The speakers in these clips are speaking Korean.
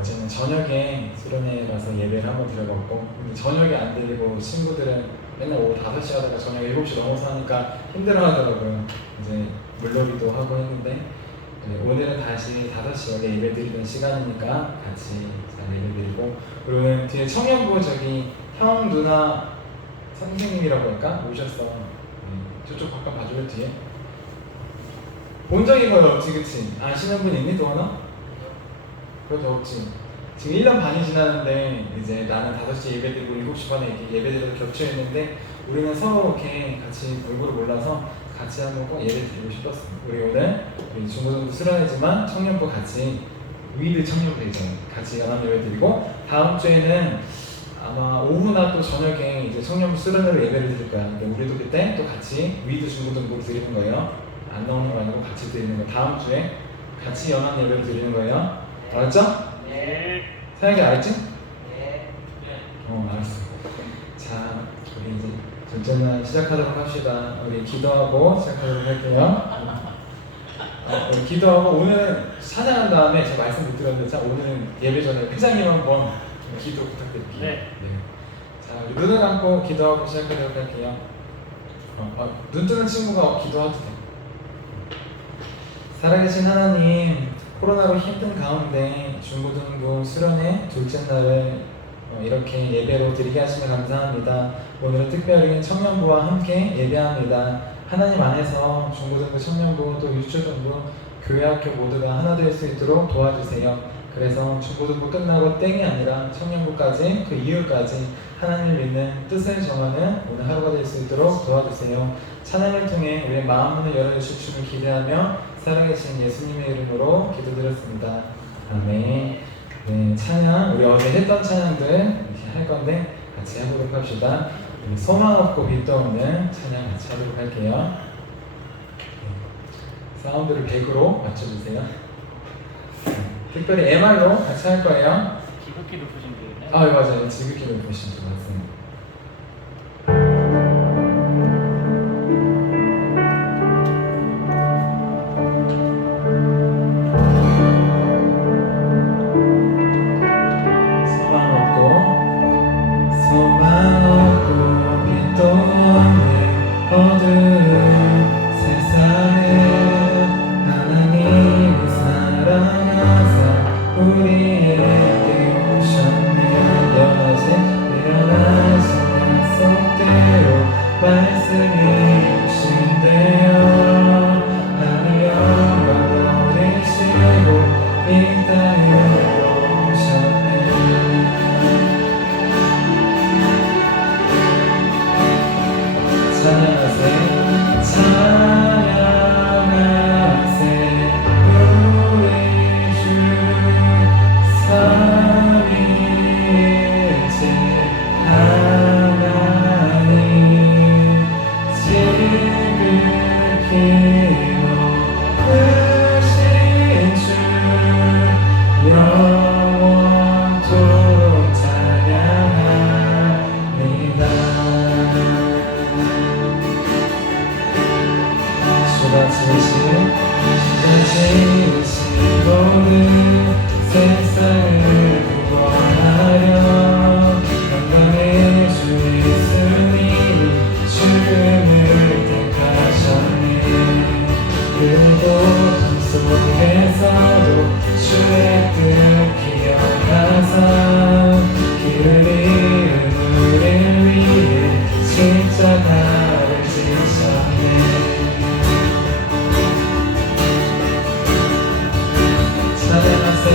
어제는 저녁에 수련회라서 예배를 한번 드려봤고, 근데 저녁에 안 드리고 친구들은 맨날 오후 5시 하다가 저녁 7시 넘어서 하니까 힘들어 하더라고요. 이제 물놀이도 하고 했는데, 오늘은 다시 5시 여기 예배 드리는 시간이니까 같이 잘 예배 드리고, 그리고 오늘 뒤에 청년부 저기 형, 누나, 선생님이라고 할까? 오셨어. 저쪽 잠깐 봐줄래 뒤에? 본 적 있는 건 없지, 그치? 아시는 분 있니, 도원아? 그것도 없지. 지금 1년 반이 지났는데 이제 나는 5시 예배 드리고 7시 반에 이렇게 예배 드려서 겹쳐있는데 우리는 서로 이렇게 같이 얼굴을 몰라서 같이 한번 꼭 예배 드리고 싶었어. 우리 오늘 우리 중고등부 수련회지만 청년부 같이 위드 청년부 있잖아요. 같이 연합 예배 드리고 다음 주에는 아마 오후나 또 저녁에 이제 청년부 수련회로 예배를 드릴 거야. 근데 우리도 그때 또 같이 위드 중고등부 드리는 거예요. 안 나오는 거 아니고 같이 드리는 거. 다음 주에 같이 연합 예배를 드리는 거예요. 알았죠? 네. 사양이 알았지? 네. 알았어. 자, 우리 이제 전쟁날 시작하도록 합시다. 우리 기도하고 시작하도록 할게요. 우리 기도하고 오늘 찬양한 다음에 제가 말씀 못 드렸는데 자, 오늘은 예배 전에 회장님 한번 기도 부탁드릴게요. 네. 자, 우리 눈을 감고 기도하고 시작하도록 할게요. 눈 뜨는 친구가 기도해도 돼. 살아계신 하나님, 코로나로 힘든 가운데 중고등부 수련회 둘째 날을 이렇게 예배로 드리게 하시면 감사합니다. 오늘은 특별히 청년부와 함께 예배합니다. 하나님 안에서 중고등부, 청년부, 또 유초등부, 교회학교 모두가 하나 될 수 있도록 도와주세요. 그래서 중고등부 끝나고 땡이 아니라 청년부까지 그 이후까지 하나님을 믿는 뜻을 정하는 오늘 하루가 될 수 있도록 도와주세요. 찬양을 통해 우리의 마음문을 열어주실 춤을 기대하며 살아계신 예수님의 이름으로 기도드렸습니다. 아멘. 네, 찬양 우리 어제 했던 찬양들 이렇게 할 건데 같이 해보도록 합시다. 소망 없고 빛도 없는 찬양 같이 하도록 할게요. 사운드를 100으로 맞춰주세요. 특별히 MR로 같이 할 거예요. 지극히 높으신 분이네. 맞아요. 지극히 높으신 분 맞습니다. 세상을 구원하려 영광의 주 예수님이 죽음을 택하셨네. 그 고통 속에서도 주의 뜻 기억하사 길을 잃은 우리를 위해 십자가를 지셨네. 찬양하세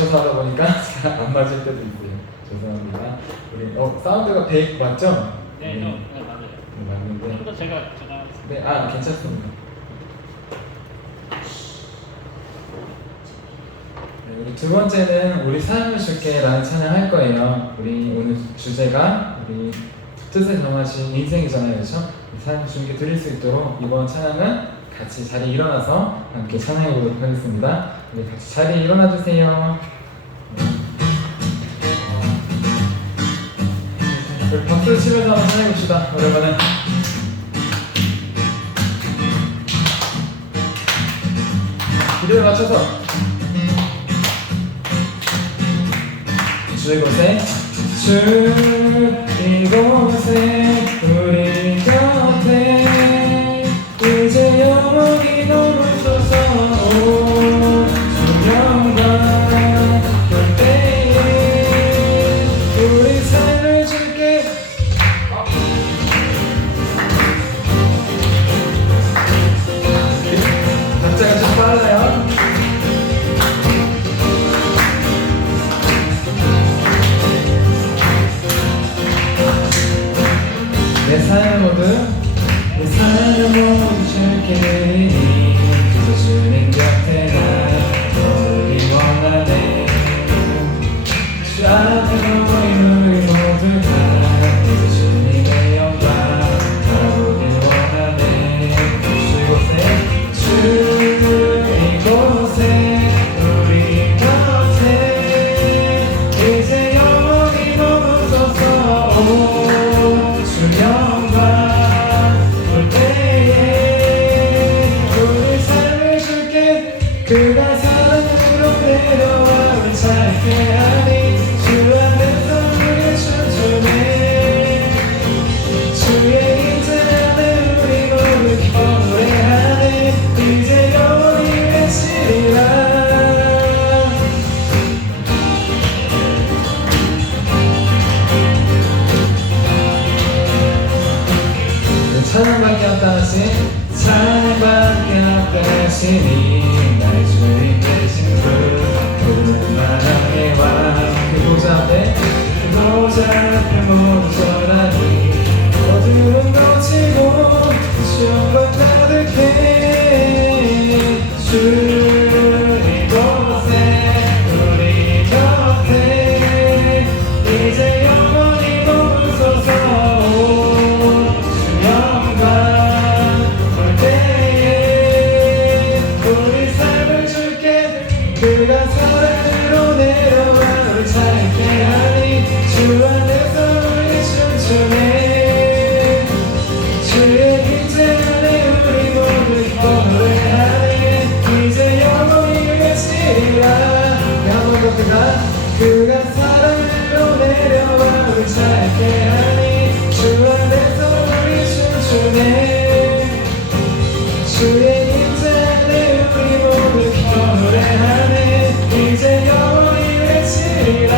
맞춰서 하다 보니까 잘 안 맞을 때도 있어요. 죄송합니다. 우리 사운드가 100 맞죠? 네, 네, 맞아요. 네, 맞는데. 좀더 제가 네, 괜찮습니다. 네, 우리 두 번째는 우리 삶을 줄게라는 찬양 할 거예요. 우리 오늘 주제가 우리 뜻을 정하신 인생이잖아요, 그렇죠? 삶을 줄게 드릴 수 있도록 이번 찬양은 같이 자리에 일어나서 함께 찬양해 보도록 하겠습니다. 우리 같이 자리에 일어나 주세요. 우리 박수 치면서 한번 찬양해 봅시다. 오랜만에. 기대에 맞춰서 주 이곳에 우리 곁에 이제 영원히 머물러서 조명과 그때에 우리 삶을 줄게. 박자가 좀 빨라요. 내 삶 모두 줄게. 그저 주님 곁에 나 머물기 원하네. 주 앞에 모인 우리 모두 다 이제 주님의 영광 바라보길 원하네. 이곳에 우리 곁에 이제 영원히 머물러서 주 영광 볼 때에 우리 삶을 줄게. 그가 사랑으로 내려와 우리 찾게 하니 주 안에서 우리 춤추네. 주의 인자 안에 우리 모두 기뻐 노래하네. 이제 영원히 외치리라. 찬양밖에 없다 하신 찬양밖에 없다 하시니 나의 주인 되신 그 만왕의 왕 그곳 앞에 모두 절하니 어두운 거치고 영광 가득해. 주 이곳에 우리 곁에 이제 영원히 머물러서 주 영광 볼 때에 우리 삶을 줄게. 그가 사랑으로 내려와 우리 찾게 하니 주 안에서 우리 춤추네. 주의 빛 안에 우리 모두 기뻐 노래하네. 이제 영원히 외치리라. 한번 더 그가 사랑으로 내려와 우리 찾게 하니 주 안에서 우리 춤추네. 주의 빛 안에 우리 모두 기뻐 노래하네. 이제 영원히 외치리라.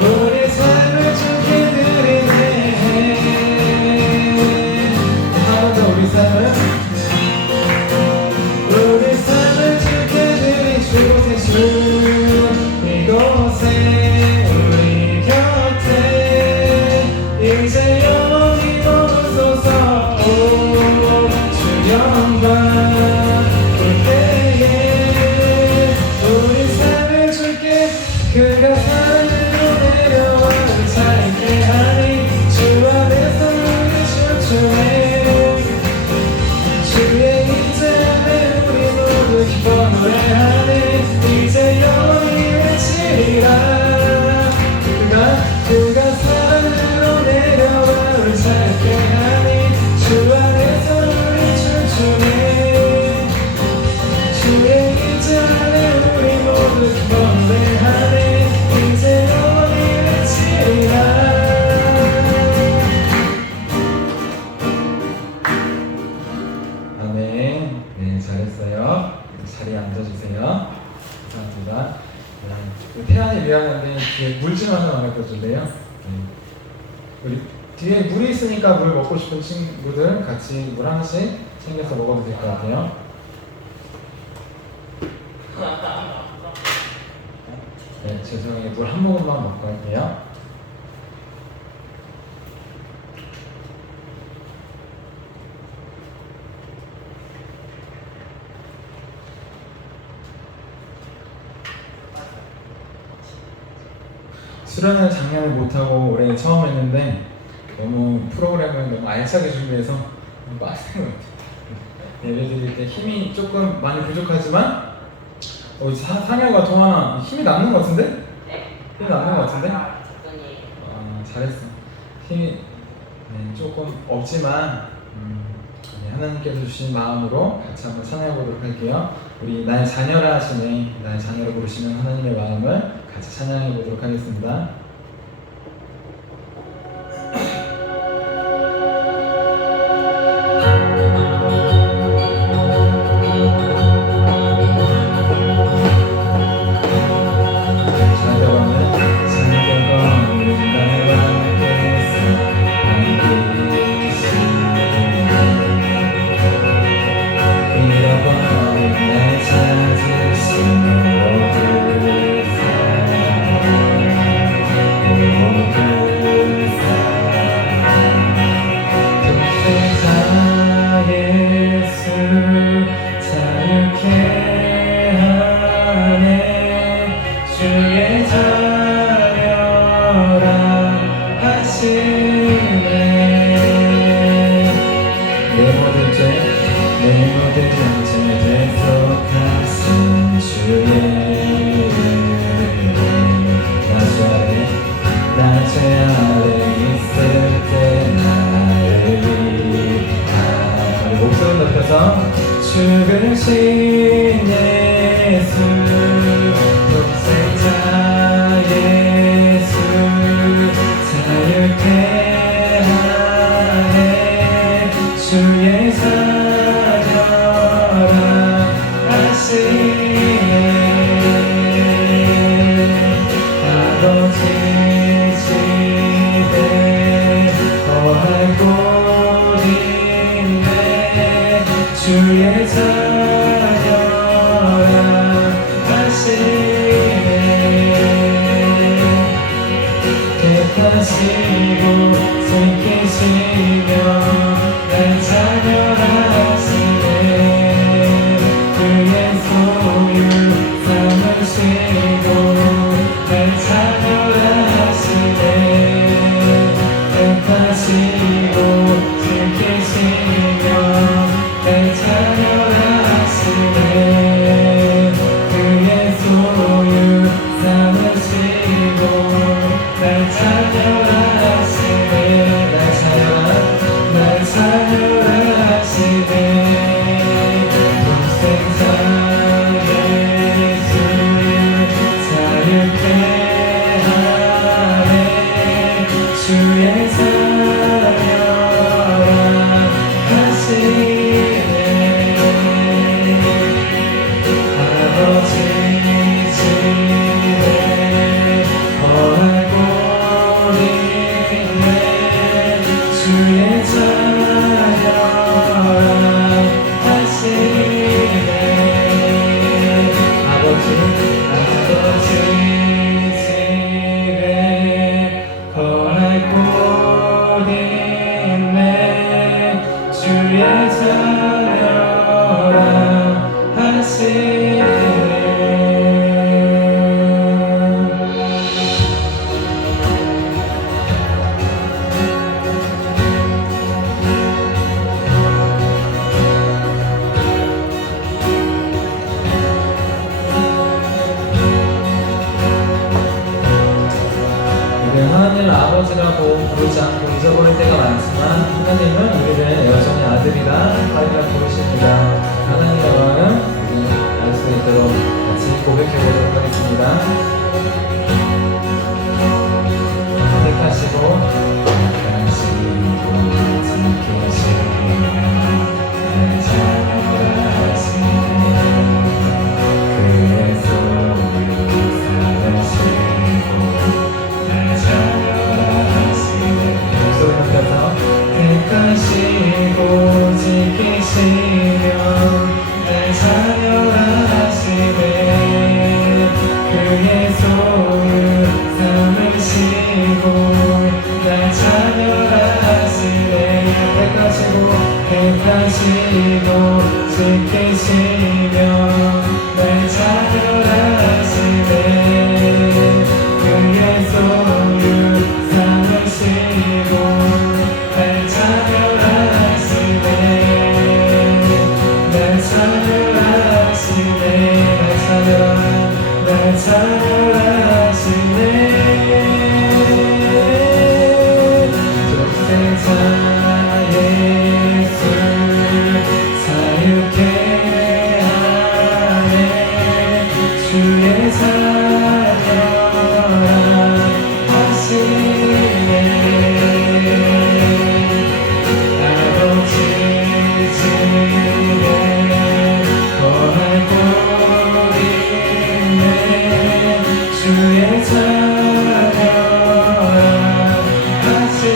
우리 삶을 줄게 드리네. 한 번 더 우리 삶을 줄게 드리. 이곳에 우리 곁에 이제 영원히 머물러서 주 영광 볼 때에 우리 삶을 줄게. 그가 사랑으로 내려와 찾게 하니 주 안에서 우리 춤추네. 주의 인자 안에 우리 모두 기뻐 노래하네. 이제 영원히 외치리라. 그가 사랑으로 내려와 우리 찾게 하니 주 안에서 우리 춤추네. 주의 인자 안에 우리 모두 기뻐 노래하네. 이제 영원히 외치리라. 아멘. 네, 잘했어요. 자리에 앉아주세요. 감사합니다. 태안이 미안한데 뒤에 물 좀 하나 갖다 줄래요? 우리 뒤에 물이 있으니까 물 먹고 싶은 친구들 같이 물 하나씩 챙겨서 먹어도 될 것 같아요. 네, 죄송해요. 물 한 모금만 먹고 할게요. 수련을 작년에 못하고 올해 처음 했는데 너무 프로그램을 너무 알차게 준비해서 너무 빡센 것 같아요. 예배 드릴 때 힘이 조금 많이 부족하지만 4년과 동안 힘이 남는 것 같은데? 힘이 남는 것 같은데? 잘했어. 힘이 조금 없지만 하나님께서 주신 마음으로 같이 한번 찬양해 보도록 할게요. 우리 나의 자녀라 하시네. 나의 자녀로 부르시는 하나님의 마음을 같이 찬양해 보도록 하겠습니다. 죽으신 예수 독생자 예수 자유케 하네 주의 사녀라 하시네 아버지 집에 거할 곳인데 주의 자녀라 하시네 택하시고 지키시며 날 자녀라 하시네 그의 소유 삼으시고 날 자녀라 하시네 택하시고 지키시며 날 자녀라 하시네 그의 소유 삼으시고 날 자녀라 하시네 날 자녀라 하시네 독생자 예수 자유케 하네 주의 사녀라 하시네 아버지 집에 거할 곳인데 주의 자녀라 하시네 아버지 집에 거할 곳인데 주의 자녀라 하시네 우리는 하나님을 아버지라고 부르지 않고 잊어버릴 때가 많지만 하나님은 우리를 여전히 아들이다 딸이라 부르십니다. 하나님의 마음 우리 알 수 있도록 같이 고백해 보도록 하겠습니다. 택하시고 지키시며 날 자녀라 하시네 그의 소유 삼으시고 날 자녀라 하시네 목소리 함께 가시고 지키시며 날 찾아가시네 그의 소유 삼으시고 날 찾아가시네 날 찾아가시네 날 찾아가시네 독생자 예수 사육해 하네 주의 자녀라 하시네 아버지 집에 거할 곳이네 주의 자녀라 하시네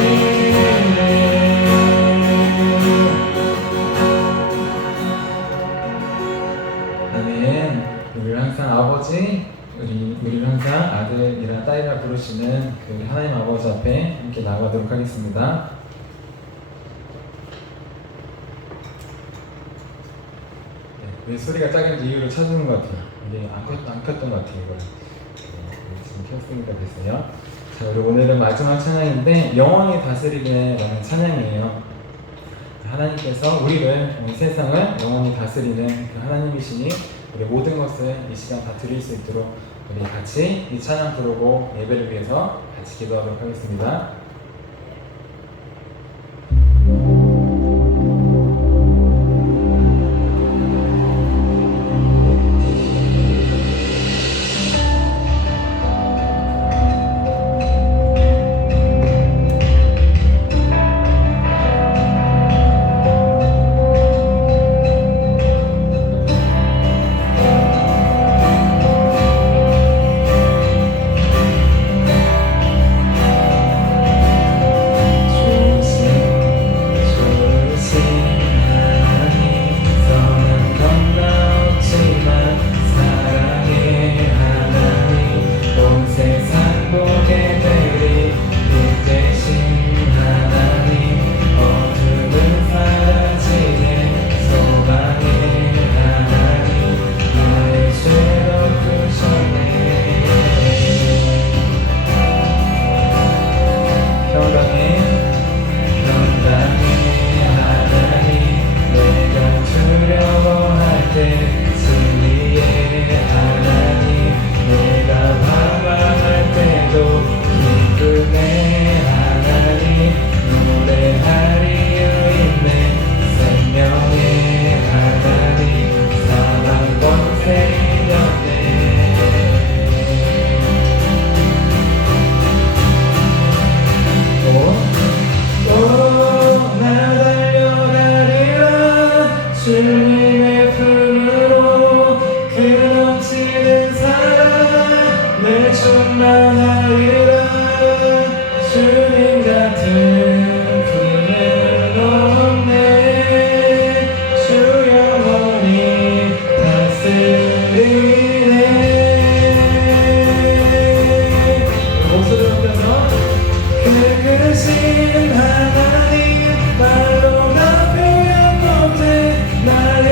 아멘. 우리를 항상 아버지, 우리를 항상 아들이라 딸이라 부르시는 그 하나님 아버지 앞에 함께 나가도록 하겠습니다. 네, 왜 소리가 작은지 이유를 찾는 것 같아요. 이게 안 켰던 것 같아요. 이걸 지금 켰으니까 됐어요. 자, 우리 오늘은 마지막 찬양인데 영원히 다스리네라는 찬양이에요. 하나님께서 우리를 이 세상을 영원히 다스리는 그 하나님이시니 우리 모든 것을 이 시간 다 드릴 수 있도록 우리 같이 이 찬양 부르고 예배를 위해서 같이 기도하도록 하겠습니다. 주님의 품으로 그 넘치는 사랑을 충만하리라 주님 같은 품은 없네 주 영원히 다스리네 목소리 높여서 그 크신 하나님 말로 나 표현 못해 나의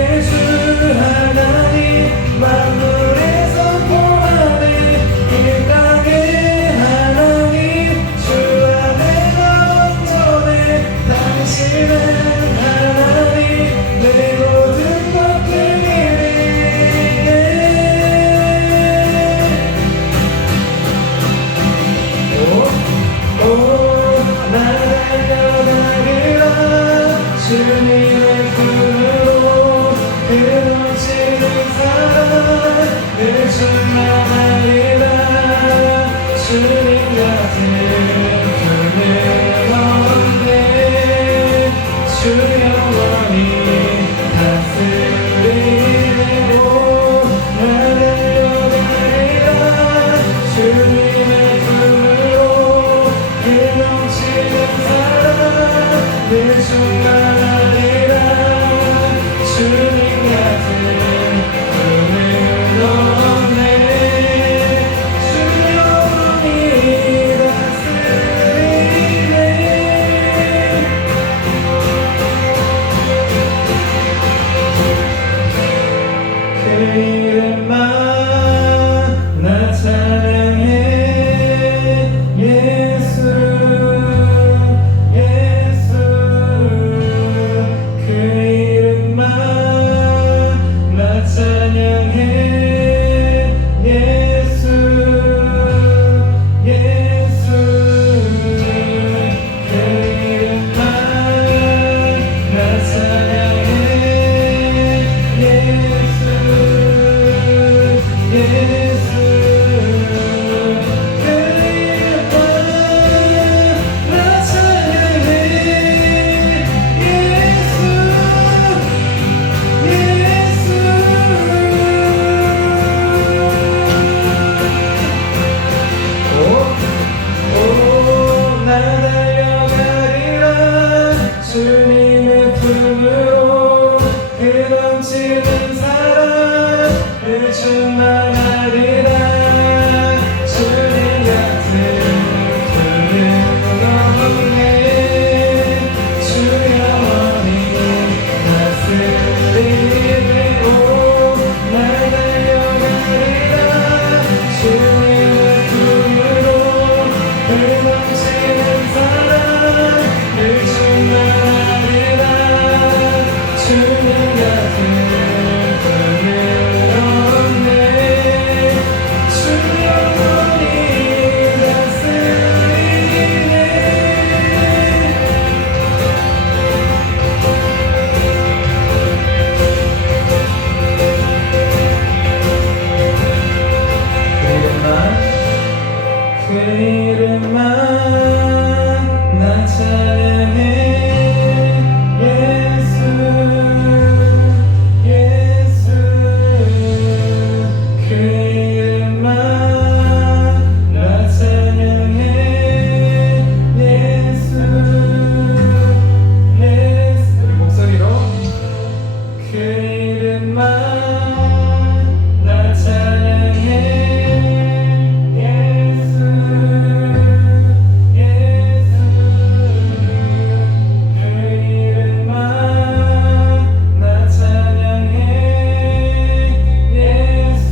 넘치는 사랑을 충만하리라. 주님 같은 주는 없네. 주 영원히 다스리네. 날 달려가리라. 주님의 품으로 늘 넘치는 사랑을 충만하리라. 주님 같은 분은 없네. 주 영원히 다스리네. 그 이름만 나 찬양해. 예수 예수 그 이름만 나 찬양해. 예수 예수 우리 목소리로 그 이름만 나 찬양해. 예수 예수 그 이름만 나 찬양해. 예수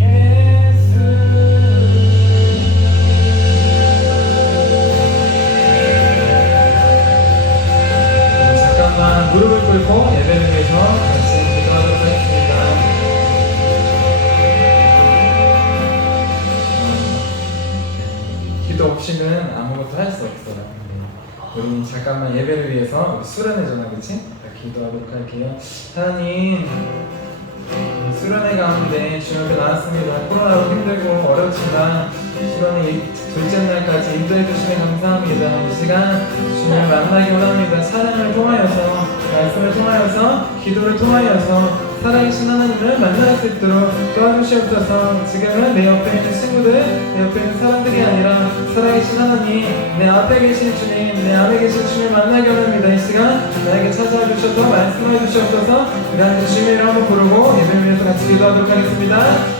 예수 잠깐만 무릎을 꿇고 예배를 위해서 같이 기도하도록 하겠습니다. 기도 없이는 아무것도 할 수 없어요. 우리 잠깐만 예배를 위해서 우리 수련회잖아, 그치? 기도하도록 할게요. 하나님, 수련회 가운데 주님 앞에 나왔습니다. 코로나로 힘들고 어렵지만 수련회 이 둘째 날까지 인도해 주시면 감사합니다. 이 시간 주님을 만나기 원합니다. 찬양을 통하여서, 말씀을 통하여서, 기도를 통하여서 살아계신 하나님을 만날 수 있도록 도와주시옵소서. 지금은 내 옆에 있는 친구들, 내 옆에 있는 사람들이 아니라 살아계신 하나님, 내 앞에 계신 주님, 내 안에 계신 주님 만나기 원합니다. 이 시간 나에게 찾아와 주셔서 말씀해 주시옵소서. 우리 함께 주님의 이름 한번 부르고 예배를 위해서 같이 기도하도록 하겠습니다.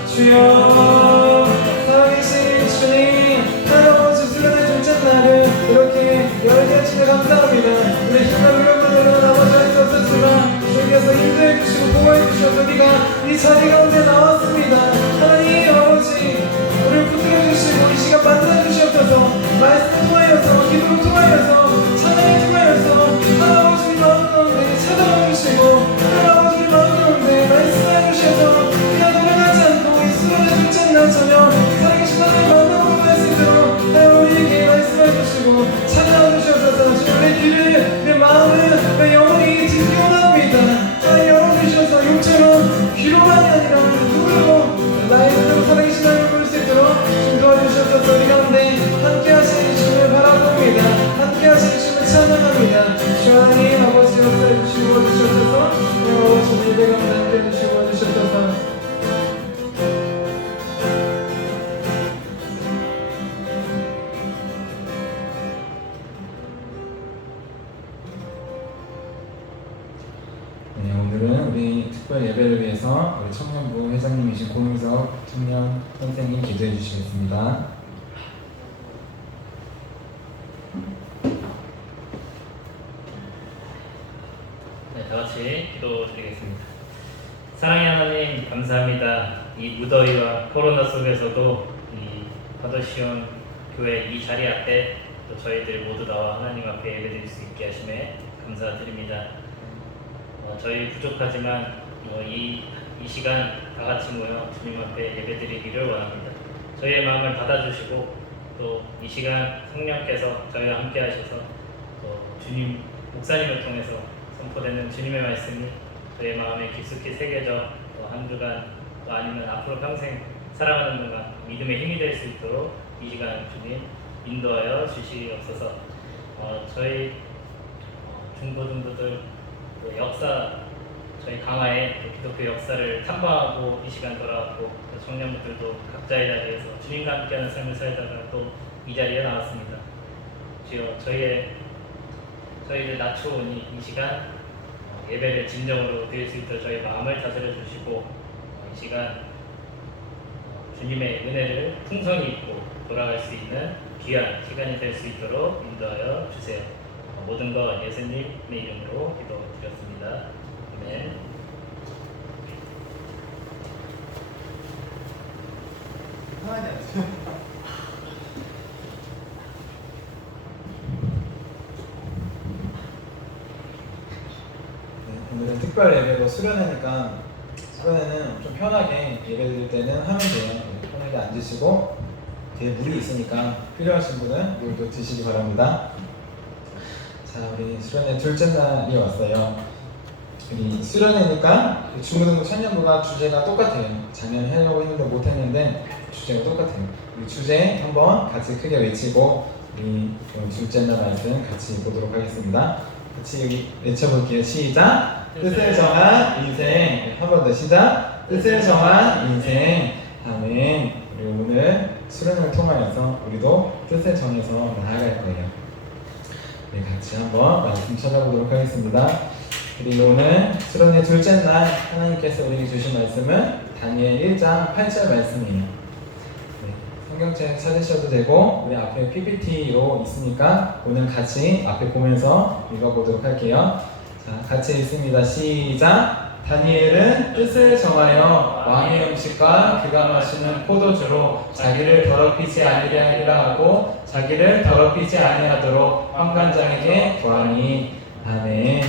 주여 살아계신 주님, 할아버지 수련의 둘째 날을 이렇게 열게 해주셔서 감사합니다. 우리 힘과 노력만으로는 아버지 할 수 없었지만 주님께서 인도해 주시고 보호해 주셔서 우리가 이 자리 가운데 나왔습니다. 하나님 아버지, 우리를 붙들어 주시고 이 시간 만나 주시옵소서. 말씀을 통하여서, 기도를 통하여서, 찬양을 통하여서 하나님 마음 가운데 찾아와 주시고 하나님 마음 가운데 말씀해 주셔서 우리가 노력하지 않고 이 수련의 둘째 날 저녁 살아계신 하나님 만나보고 할 수 있도록 하나님 우리에게 말씀해 주시고 찬양해 주셔서 주님 내 귀를, 내 마음을, 내 영혼이 듣기 원합니다. 하나님 열어주셔서 육체로 귀로만이 아니라 눈으로 나의 눈으로 살아계신 하나님을 볼 수 있도록 좀 도와주셔서 우리 가운데 함께 하시는 주님을 바라봅니다. 함께 하시는 주님을 찬양합니다. 주 하나님 아버지 역사해 주시고 주셔서 아버지 예배 가운데 함께 해주시고 주셔서 네, 오늘은 우리 특별 예배를 위해서 우리 청년부 회장님이신 고민석 청년 선생님 기도해 주시겠습니다. 네, 다 같이 기도드리겠습니다. 사랑의 하나님 감사합니다. 이 무더위와 코로나 속에서도 이 파더시온 교회 이 자리 앞에 또 저희들 모두 나와 하나님 앞에 예배드릴 수 있게 하심에 감사드립니다. 저희 부족하지만 이 시간 다 같이 모여 주님 앞에 예배드리기를 원합니다. 저희의 마음을 받아주시고 또 이 시간 성령께서 저희와 함께 하셔서 또 주님 목사님을 통해서 선포되는 주님의 말씀이 저희의 마음에 깊숙이 새겨져 또 한 주간 또 아니면 앞으로 평생 살아가는 동안 믿음의 힘이 될 수 있도록 이 시간 주님 인도하여 주시옵소서. 저희 중고등부들 역사, 저희 강화의 기독교 역사를 탐방하고 이 시간 돌아왔고 청년부들도 각자의 자리에서 주님과 함께하는 삶을 살다가 또 이 자리에 나왔습니다. 주여 저희를 낮추오니 이 시간 예배를 진정으로 드릴 수 있도록 저희 마음을 다스려 주시고 이 시간 주님의 은혜를 풍성히 입고 돌아갈 수 있는 귀한 시간이 될 수 있도록 인도하여 주세요. 모든 것 예수님의 이름으로 기도드렸습니다. 아멘. 오늘은 특별 예배로 수련회니까 수련회는 좀 편하게 예배 드릴 때는 하면 돼요. 편하게 앉으시고 뒤에 물이 있으니까 필요하신 분은 물도 드시기 바랍니다. 자, 우리 수련회 둘째 날이 왔어요. 우리 수련회니까 중고등부 청년부가 주제가 똑같아요. 작년에 하려고 했는데 못했는데 주제가 똑같아요. 우리 주제 한번 같이 크게 외치고 우리 둘째 날 말씀 같이 보도록 하겠습니다. 같이 여기 외쳐볼게요. 시작! 뜻을 정한 인생. 한 번 더 시작! 뜻을 정한 인생. 아멘. 우리 오늘 수련을 통하여서 우리도 뜻을 정해서 나아갈 거예요. 네, 같이 한번 말씀 찾아보도록 하겠습니다. 그리고 오늘 수련의 둘째 날 하나님께서 우리에게 주신 말씀은 다니엘 1장 8절 말씀이에요. 네, 성경책 찾으셔도 되고 우리 앞에 PPT로 있으니까 오늘 같이 앞에 보면서 읽어보도록 할게요. 자, 같이 읽습니다. 시작! 다니엘은 뜻을 정하여 왕의 음식과 그가 마시는 포도주로 자기를 더럽히지 아니게 하리라 하고 자기를 더럽히지 아니하도록 환관장에게 구하니. 아멘.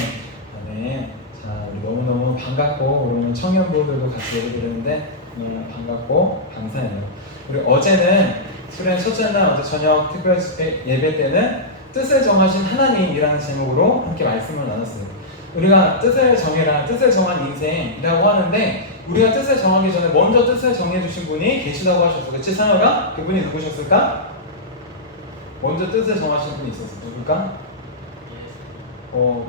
아멘. 자, 우리 너무너무 반갑고 우리 청년부들도 같이 예배 드리는데 너무 반갑고 감사해요. 우리 어제는 수련 첫째 날 어제 저녁 특별 예배 때는 뜻을 정하신 하나님이라는 제목으로 함께 말씀을 나눴어요. 우리가 뜻을 정해라, 뜻을 정한 인생이라고 하는데 우리가 뜻을 정하기 전에 먼저 뜻을 정해주신 분이 계시다고 하셨어. 그치 상혁아? 그분이 누구셨을까? 먼저 뜻을 정하신 분이 있었어. 누굴까?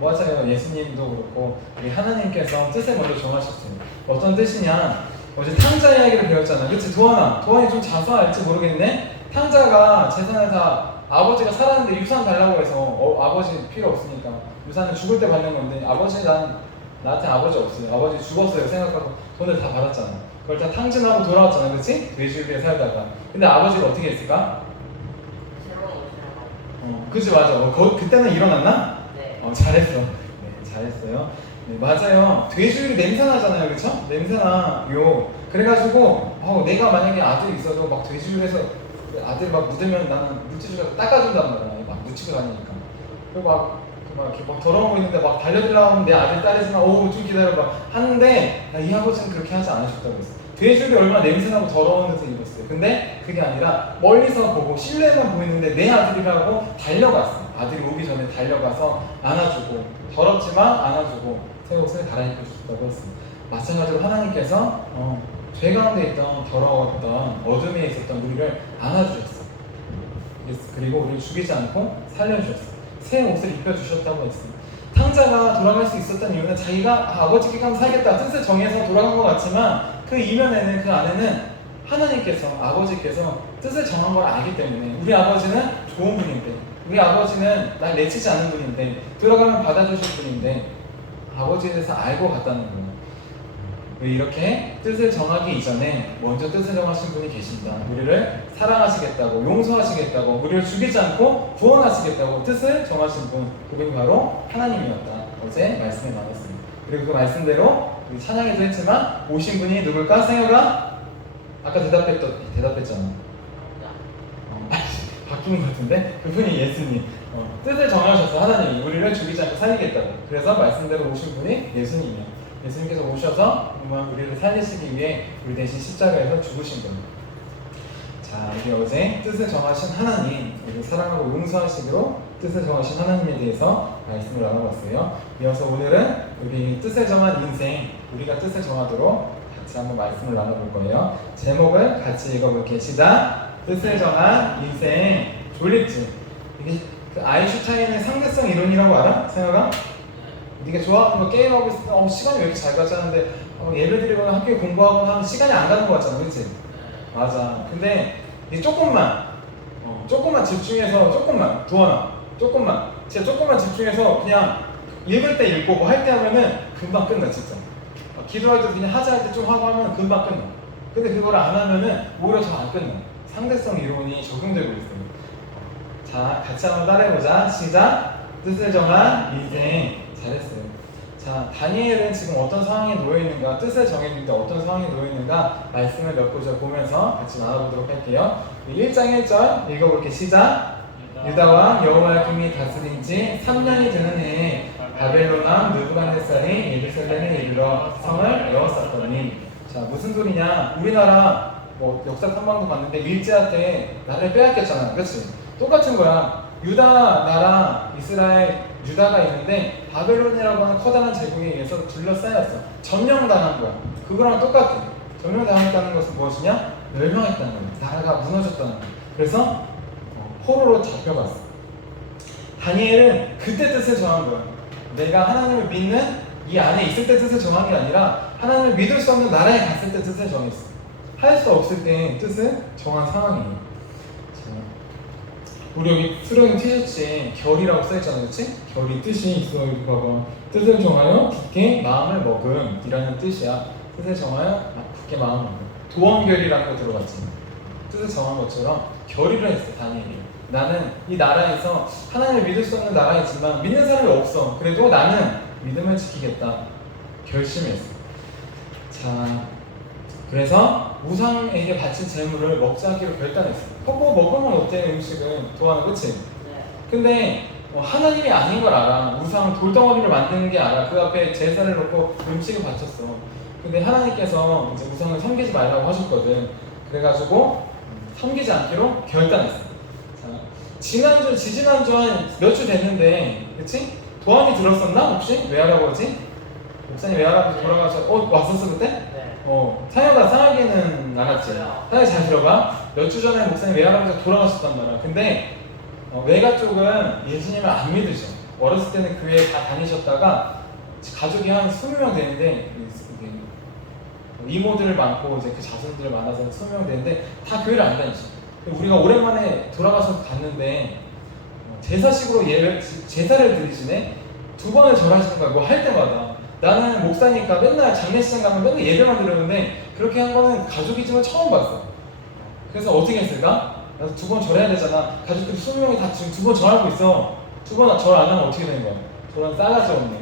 맞아요. 예수님도 그렇고 우리 하나님께서 뜻을 먼저 정하셨어요. 어떤 뜻이냐? 어제 탕자 이야기를 배웠잖아. 그치 도환아? 도환이 좀 자수할지 모르겠네? 탕자가 재산을 다 아버지가 살았는데 유산 달라고 해서 아버지 필요 없으니까 유산은 죽을 때 받는 건데 아버지 나한테 아버지 없어요. 아버지 죽었어요 생각하고 돈을 다 받았잖아. 그걸 다 탕진하고 돌아왔잖아. 그치? 돼지우리에 살다가. 근데 아버지가 어떻게 했을까? 그치 맞아. 그때는 일어났나? 네. 잘했어. 네, 잘했어요. 네, 맞아요. 돼지우리 냄새나잖아요. 그쵸? 냄새나요. 그래가지고 내가 만약에 아들이 있어도 막 돼지우리에서 아들 막 묻으면 나는 물티슈가 닦아준단 말이야. 막 묻히고 다니니까. 그리고 이렇게 막 더러운 거 있는데 막 달려들라고 하면 내 아들 딸이지만 좀 기다려봐 하는데 이 아버지는 그렇게 하지 않으셨다고 했어. 돼지우리 얼마나 냄새나고 더러운 데서 입었어요. 근데 그게 아니라 멀리서 보고 실내만 보이는데 내 아들이라고 달려갔어. 아들이 오기 전에 달려가서 안아주고 더럽지만 안아주고 새 옷을 갈아입혀 주셨다고 했어. 마찬가지로 하나님께서 죄 가운데 있던 더러웠던 어둠에 있었던 우리를 안아주셨어. 그리고 우리를 죽이지 않고 살려주셨어. 새 옷을 입혀주셨다고 했어. 탕자가 돌아갈 수 있었던 이유는 자기가 아버지께 가면 살겠다 뜻을 정해서 돌아간 것 같지만 그 이면에는 그 안에는 하나님께서 아버지께서 뜻을 정한 걸 알기 때문에 우리 아버지는 좋은 분인데 우리 아버지는 날 내치지 않는 분인데 돌아가면 받아주실 분인데 아버지에 대해서 알고 갔다는 거예요. 이렇게 뜻을 정하기 이전에 먼저 뜻을 정하신 분이 계신다. 우리를 사랑하시겠다고 용서하시겠다고 우리를 죽이지 않고 구원하시겠다고 뜻을 정하신 분 그분이 바로 하나님이었다. 어제 말씀에 나눴습니다. 그리고 그 말씀대로 우리 찬양에도 했지만 오신 분이 누굴까? 생각아? 아까 대답했잖아. 바뀐 것 같은데? 그분이 예수님. 뜻을 정하셔서 하나님이 우리를 죽이지 않고 살리겠다고. 그래서 말씀대로 오신 분이 예수님이야. 예수님께서 오셔서 우리를 살리시기 위해 우리 대신 십자가에서 죽으신 겁니다. 자, 우리 어제 뜻을 정하신 하나님, 우리를 사랑하고 용서하시기로 뜻을 정하신 하나님에 대해서 말씀을 나눠봤어요. 이어서 오늘은 우리 뜻을 정한 인생, 우리가 뜻을 정하도록 같이 한번 말씀을 나눠볼 거예요. 제목을 같이 읽어볼게요. 시작! 뜻을 정한 인생. 졸립지? 이게 그 아인슈타인의 상대성 이론이라고 알아? 생각아? 네가 좋아하는 거 게임하고 있을 때 시간이 왜 이렇게 잘 가지 않는데 예배 드리거나 학교에 공부하거나 하면 시간이 안 가는 거 같잖아. 그치? 맞아. 근데 조금만 집중해서 조금만 진짜 조금만 집중해서 그냥 읽을 때 읽고 뭐 할 때 하면은 금방 끝나 진짜. 기도할 때 그냥 하자 할 때 좀 하고 하면 금방 끝나. 근데 그걸 안 하면은 오히려 더 안 끝나. 상대성 이론이 적용되고 있어요. 자, 같이 한번 따라해보자. 시작. 뜻을 정한 인생. 잘했어요. 자, 다니엘은 지금 어떤 상황에 놓여 있는가, 뜻을 정했는데 어떤 상황에 놓여 있는가 말씀을 몇 구절 보면서 같이 나눠보도록 할게요. 1장 1절 읽어볼게. 시작. 유다 왕 여호야김이 다스린 지 3년이 되는 해에 바벨론 왕 느부갓네살이 예루살렘에 이르러 성을 에워쌌더니. 자, 무슨 소리냐? 우리나라 뭐 역사 탐방도 봤는데 밀지하 때 나라를 빼앗겼잖아, 그렇지? 똑같은 거야. 유다 나라, 이스라엘, 유다가 있는데 바벨론이라고 하는 커다란 제국에 의해서 둘러싸였어. 점령당한 거야. 그거랑 똑같아. 점령당했다는 것은 무엇이냐? 멸망했다는 거야. 나라가 무너졌다는 거야. 그래서 포로로 잡혀갔어. 다니엘은 그때 뜻을 정한 거야. 내가 하나님을 믿는 이 안에 있을 때 뜻을 정한 게 아니라 하나님을 믿을 수 없는 나라에 갔을 때 뜻을 정했어. 할 수 없을 때 뜻을 정한 상황이에요. 우리 여기 수령 티셔츠에 결이라고 써있잖아, 그렇지? 결이 뜻이 있어. 여기 봐봐. 뜻을 정하여 굳게 마음을 먹음이라는 뜻이야. 뜻을 정하여 굳게 마음을 먹음. 도원결이라는 거 들어봤지? 뜻을 정한 것처럼 결의를 했어, 다니엘이. 나는 이 나라에서 하나님을 믿을 수 없는 나라이지만 믿는 사람이 없어. 그래도 나는 믿음을 지키겠다. 결심했어. 자, 그래서 우상에게 바친 재물을 먹지 않기로 결단했어. 먹으면 어때? 음식은 도와는, 그치? 네. 근데 하나님이 아닌 걸 알아. 우상 돌덩어리를 만드는 게 알아. 그 앞에 제사를 놓고 음식을 바쳤어. 근데 하나님께서 이제 우상을 섬기지 말라고 하셨거든. 그래가지고 섬기지 않기로 결단했어. 자, 지지난주 한 몇 주 됐는데, 그치? 도안이 들었었나? 혹시? 외할아버지? 목사님 외할아버지 돌아가서, 왔었어 그때? 네. 사연아 상하게는 안 왔지? 사연 잘 들어봐. 몇 주 전에 목사님 외할아버지가 돌아가셨단 말이야. 근데 외가 쪽은 예수님을 안 믿으셔. 어렸을 때는 교회에 다 다니셨다가 가족이 한 20명 되는데 이모들 많고 이제 그 자손들 많아서 20명 되는데 다 교회를 안 다니셔. 우리가 오랜만에 돌아가서 갔는데 제사식으로 제사를 드리시네. 2번을 절하시는 거야. 뭐 할 때마다. 나는 목사니까 맨날 장례식장 가면 맨날 예배만 드렸는데 그렇게 한 거는 가족이지만 처음 봤어. 그래서 어떻게 했을까? 나도 2번 절해야 되잖아. 가족들 20명이 다 지금 2번 절하고 있어. 2번 절 안 하면 어떻게 되는 거야? 저런 싸가지 없네.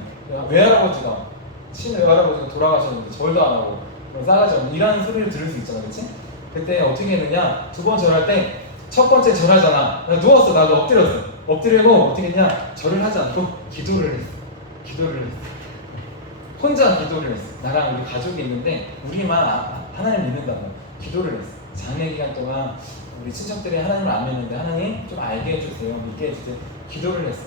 외할아버지가, 친외할아버지가 돌아가셨는데 절도 안 하고 싸가지 없네. 이라는 소리를 들을 수 있잖아, 그치? 그때 어떻게 했느냐? 2번 절할 때 첫 번째 절하잖아. 나 누웠어. 나도 엎드렸어. 엎드리고 어떻게 했냐? 절을 하지 않고 기도를 했어. 혼자 기도를 했어. 나랑 우리 가족이 있는데 우리만 하나님 믿는다고 기도를 했어. 장례 기간 동안 우리 친척들이 하나님을 안 믿는데 하나님 좀 알게 해주세요, 믿게 해주세요. 기도를 했어.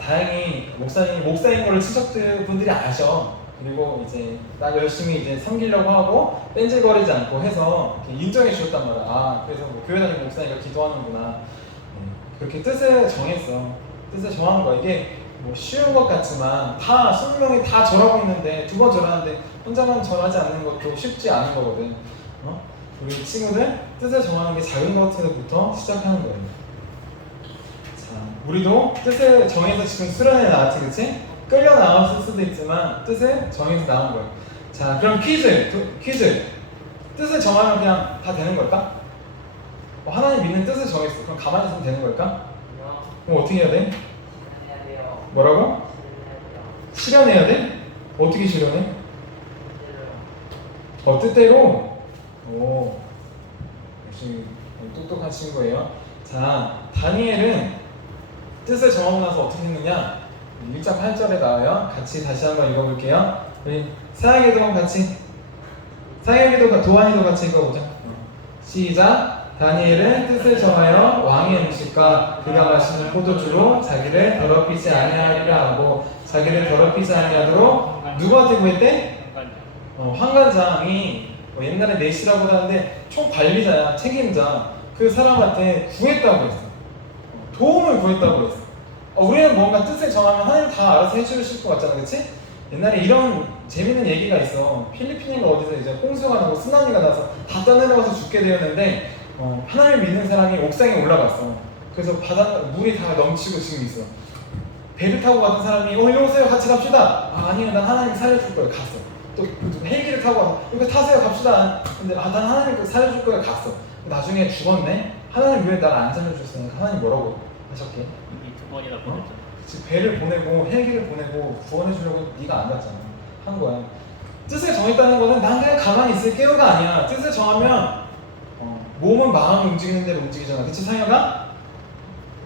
다행히 목사인 걸로 친척들 분들이 아셔. 그리고 이제 나 열심히 이제 섬기려고 하고 뺀질거리지 않고 해서 인정해 주셨단 말이야. 그래서 뭐 교회 다니는 목사니까 기도하는구나. 그렇게 뜻을 정했어. 뜻을 정한 거야. 이게 뭐 쉬운 것 같지만 다 20명이 다 절하고 있는데 2번 절하는데 혼자만 절하지 않는 것도 쉽지 않은 거거든. 우리 친구들 뜻을 정하는 게 작은 것부터 시작하는 거예요. 자, 우리도 뜻을 정해서 지금 수련회 나왔지, 그치? 끌려 나왔을 수도 있지만 뜻을 정해서 나온 거예요. 자, 그럼 퀴즈. 뜻을 정하면 그냥 다 되는 걸까? 하나님 믿는 뜻을 정했어. 그럼 가만히 있으면 되는 걸까? 그럼 어떻게 해야 돼? 해야 돼요. 뭐라고? 실현해야 돼? 어떻게 실현해? 뜻대로? 오, 역시 똑똑한 친구예요. 자, 다니엘은 뜻을 정하고 나서 어떻게 했느냐? 1장 8절에 나와요. 같이 다시 한번 읽어볼게요. 우리 사양기도 같이, 사양기도 도안이도 같이 읽어보자. 시작. 다니엘은 뜻을 정하여 왕의 음식과 그가 마시는 포도주로 자기를 더럽히지 아니하리라 하고, 자기를 더럽히지 아니하도록 누구한테 구했대? 황관장이 옛날에 내시라고 하는데 총 관리자야, 책임자. 그 사람한테 구했다고 했어. 도움을 구했다고 했어. 우리는 뭔가 뜻을 정하면 하나님 다 알아서 해주실 것 같잖아, 그치? 옛날에 이런 재밌는 얘기가 있어. 필리핀인가 어디서 이제 홍수가 나고 쓰나미가 나서 다 떠내려가서 죽게 되었는데 하나님을 믿는 사람이 옥상에 올라갔어. 그래서 물이 다 넘치고 지금 있어. 배를 타고 가던 사람이 일로 오세요 같이 갑시다. 아니요 난 하나님 살려줄 거예요. 갔어. 또 헬기를 타고 와서 이거 타세요 갑시다. 근데 난 하나님 살려줄 거예요. 갔어. 나중에 죽었네. 하나님 왜 날 안 살려줬으니까 하나님 뭐라고 하셨게? 이미 두 번이나 보냈죠. 지금 배를 보내고 헬기를 보내고 구원해주려고 네가 안 갔잖아. 한 거야. 뜻을 정했다는 거는 난 그냥 가만히 있을게요가 아니야. 뜻을 정하면 몸은 마음이 움직이는 대로 움직이잖아. 그치 상혁아?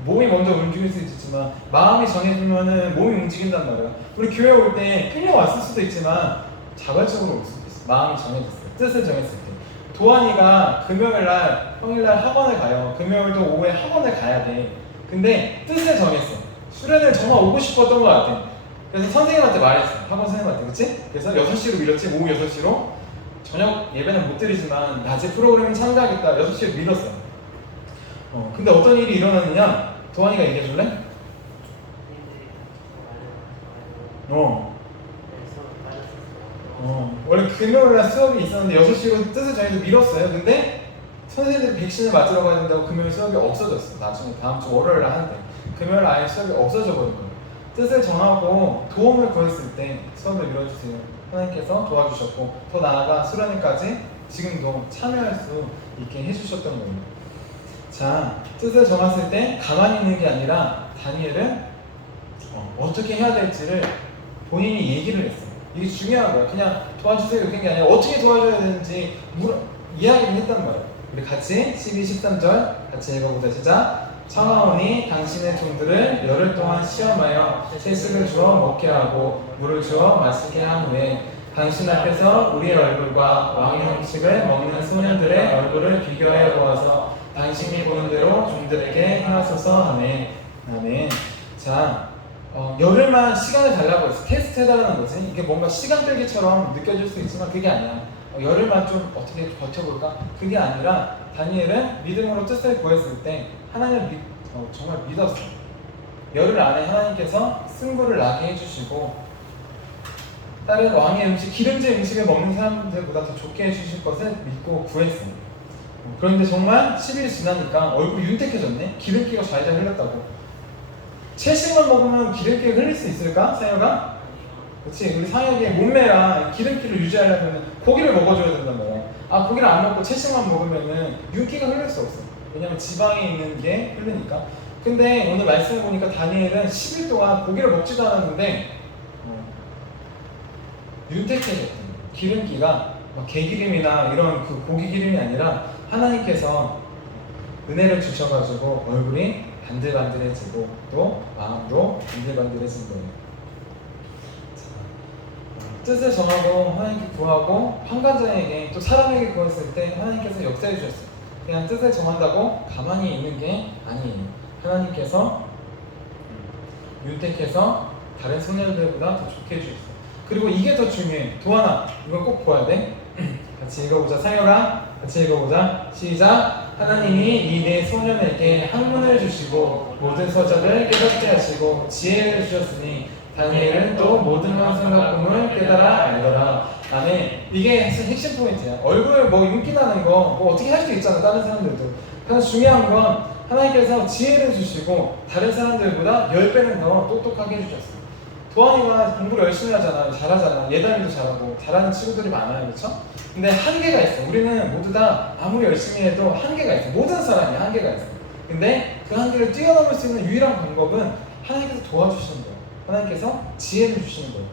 몸이 먼저 움직일 수 있지만 마음이 정해지면은 몸이 움직인단 말이야. 우리 교회 올 때 끌려왔을 수도 있지만 자발적으로 올 수도 있어. 마음이 정해졌어. 뜻을 정했을 때. 도환이가 금요일날 평일날 학원을 가요. 금요일도 오후에 학원을 가야 돼. 근데 뜻을 정했어. 수련을 정말 오고 싶었던 것 같아. 그래서 선생님한테 말했어. 학원 선생님한테. 그치? 그래서 6시로 밀었지. 오후 6시로. 저녁 예배는 못 드리지만 낮에 프로그램 참가하겠다. 6시로 밀었어. 근데 어떤 일이 일어났느냐? 도환이가 얘기해 줄래? 원래 금요일날 수업이 있었는데 6시로 뜻을 저희도 밀었어요. 근데 선생님들이 백신을 맞으러 가야 된다고 금요일 수업이 없어졌어. 나중에 다음 주 월요일날 하는데 금요일 아예 수업이 없어져 버린 거예요. 뜻을 정하고 도움을 구했을 때 수업을 밀어주세요. 하나님께서 도와주셨고 더 나아가 수련회까지 지금도 참여할 수 있게 해주셨던 거예요. 자, 뜻을 정했을 때 가만히 있는 게 아니라 다니엘은 어떻게 해야 될지를 본인이 얘기를 했어요. 이게 중요한 거야. 그냥 도와주세요 이런 게 아니라 어떻게 도와줘야 되는지 이야기를 했단 말이야. 우리 같이 12, 13절 같이 읽어보자. 시작. 청하오니 당신의 종들을 열흘 동안 시험하여 채식을 주어 먹게 하고 물을 주어 마시게 한 후에 당신 앞에서 우리의 얼굴과 왕의 음식을 먹는 소년들의 얼굴을 비교해 보아서 당신이 보는 대로 종들에게 행하소서 하네. 아멘. 자, 열흘만 시간을 달라고 했어. 테스트 해달라는 거지. 이게 뭔가 시간 끌기처럼 느껴질 수 있지만 그게 아니야. 열흘만 좀 어떻게 버텨볼까? 그게 아니라 다니엘은 믿음으로 뜻을 구했을 때 하나님을 정말 믿었어. 열흘 안에 하나님께서 승부를 나게 해주시고 다른 왕의 음식, 기름진 음식을 먹는 사람들보다 더 좋게 해주실 것을 믿고 구했어. 그런데 정말 10일이 지나니까 얼굴이 윤택해졌네? 기름기가 잘잘 흘렀다고. 채식만 먹으면 기름기가 흘릴 수 있을까? 상혁아? 그렇지. 우리 상혁의 몸매랑 기름기를 유지하려면 고기를 먹어줘야 된단 말이야. 고기를 안 먹고 채식만 먹으면 윤기가 흘릴 수 없어. 왜냐면 지방에 있는 게 흐르니까. 근데 오늘 말씀을 보니까 다니엘은 10일 동안 고기를 먹지도 않았는데 윤택해졌던 기름기가 막 개기름이나 이런 그 고기 기름이 아니라 하나님께서 은혜를 주셔가지고 얼굴이 반들반들해지고 또 마음도 반들반들해진 거예요. 뜻을 정하고 하나님께 구하고 환관자에게 또 사람에게 구했을 때 하나님께서 역사해 주셨어요. 그냥 뜻을 정한다고 가만히 있는 게 아니에요. 하나님께서 윤택해서 다른 소년들보다 더 좋게 해주셨어요. 그리고 이게 더 중요해. 도하나 이걸 꼭 보아야 돼. 같이 읽어보자. 상혁아 같이 읽어보자. 시작. 하나님이 이 네 소년에게 학문을 주시고 모든 서적을 깨닫게 하시고 지혜를 주셨으니 다니엘은 또 모든 환상과 꿈을 깨달아 알더라. 아멘. 이게 핵심 포인트야. 얼굴 윤기 나는 거 어떻게 할 수 있잖아. 다른 사람들도. 그래서 중요한 건 하나님께서 지혜를 주시고 다른 사람들보다 10배는 더 똑똑하게 해주셨어요. 도환이가 공부를 열심히 하잖아. 잘하잖아. 예담이도 잘하고 잘하는 친구들이 많아요. 그렇죠? 근데 한계가 있어. 우리는 모두 다 아무리 열심히 해도 한계가 있어. 모든 사람이 한계가 있어. 근데 그 한계를 뛰어넘을 수 있는 유일한 방법은 하나님께서 도와주시는 거예요. 하나님께서 지혜를 주시는 거예요.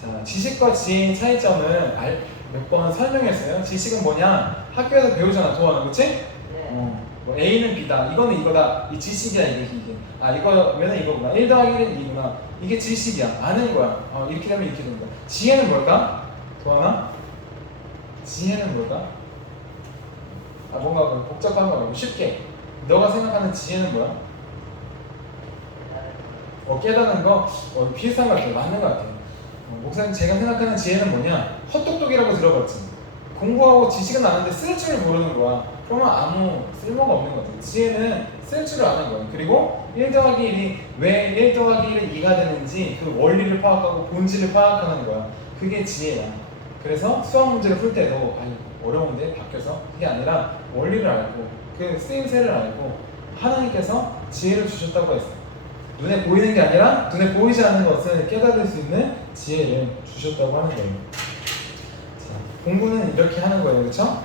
자, 지식과 지혜의 차이점을 몇 번 설명했어요. 지식은 뭐냐? 학교에서 배우잖아. 도환아. 그렇지? 뭐 A는 B다. 이거는 이거다. 이 지식이야. 이게. 이거면 이거구나. 1 더하기 1은 2구나. 이게 지식이야. 아는 거야. 이렇게 되면 이렇게 된다. 지혜는 뭘까? 도하나? 지혜는 뭘까? 뭔가 복잡한 거 말고 쉽게. 너가 생각하는 지혜는 뭐야? 깨닫는 거? 비슷한 것 같아요. 맞는 것 같아요. 목사님 제가 생각하는 지혜는 뭐냐? 헛똑똑이라고 들어봤지. 공부하고 지식은 아는데 쓸 줄 모르는 거야. 그러면 아무 쓸모가 없는 것 같아요. 지혜는 쓸 줄을 아는 거예요. 그리고 1 더하기 1이 왜 1 더하기 1은 2가 되는지 그 원리를 파악하고 본질을 파악하는 거야. 그게 지혜야. 그래서 수학 문제를 풀 때도 어려운데 바뀌어서 그게 아니라 원리를 알고 그 쓰임새를 알고 하나님께서 지혜를 주셨다고 했어요. 눈에 보이는 게 아니라 눈에 보이지 않는 것을 깨달을 수 있는 지혜를 주셨다고 하는 거예요. 자, 공부는 이렇게 하는 거예요, 그렇죠?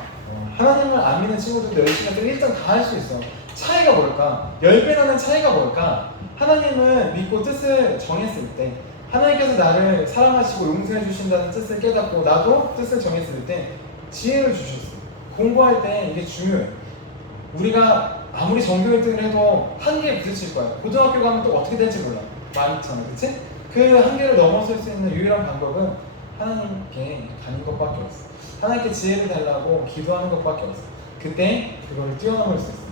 하나님을 안 믿는 친구들도 열심히 해도 1등 다 할 수 있어. 차이가 뭘까? 10배 나는 차이가 뭘까? 하나님을 믿고 뜻을 정했을 때, 하나님께서 나를 사랑하시고 용서해 주신다는 뜻을 깨닫고 나도 뜻을 정했을 때 지혜를 주셨어. 공부할 때 이게 중요해. 우리가 아무리 전교 1등을 해도 한계에 부딪힐 거야. 고등학교 가면 또 어떻게 될지 몰라. 많잖아, 그치? 그 한계를 넘어설 수 있는 유일한 방법은 하나님께 가는 것밖에 없어. 하나님께 지혜를 달라고 기도하는 것밖에 없어. 그때 그걸 뛰어넘을 수 있어.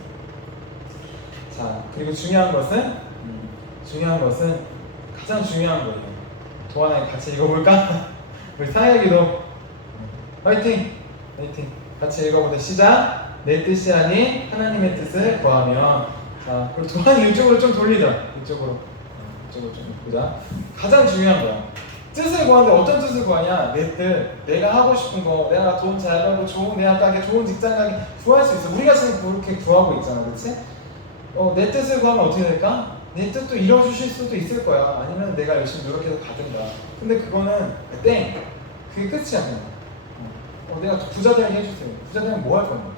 자, 그리고 중요한 것은 가장 중요한 거예요. 도하나 같이 읽어볼까? 우리 사야기도 화이팅! 화이팅! 같이 읽어보자. 시작! 내 뜻이 아닌 하나님의 뜻을 구하면. 자, 그리고 도하나 이쪽으로 좀 돌리자. 이쪽으로 좀 보자. 가장 중요한 거야. 뜻을 구하는데 어떤 뜻을 구하냐? 내 뜻, 내가 하고 싶은 거, 내가 돈 잘 벌고 좋은 대학 가게, 좋은 직장 가게 구할 수 있어. 우리가 지금 그렇게 구하고 있잖아, 그렇지? 내 뜻을 구하면 어떻게 될까? 내 뜻도 이뤄주실 수도 있을 거야. 아니면 내가 열심히 노력해서 가든가. 근데 그거는 땡! 그게 끝이야, 그냥. 내가 부자 되게 해주세요. 부자 되면 뭐 할 건데?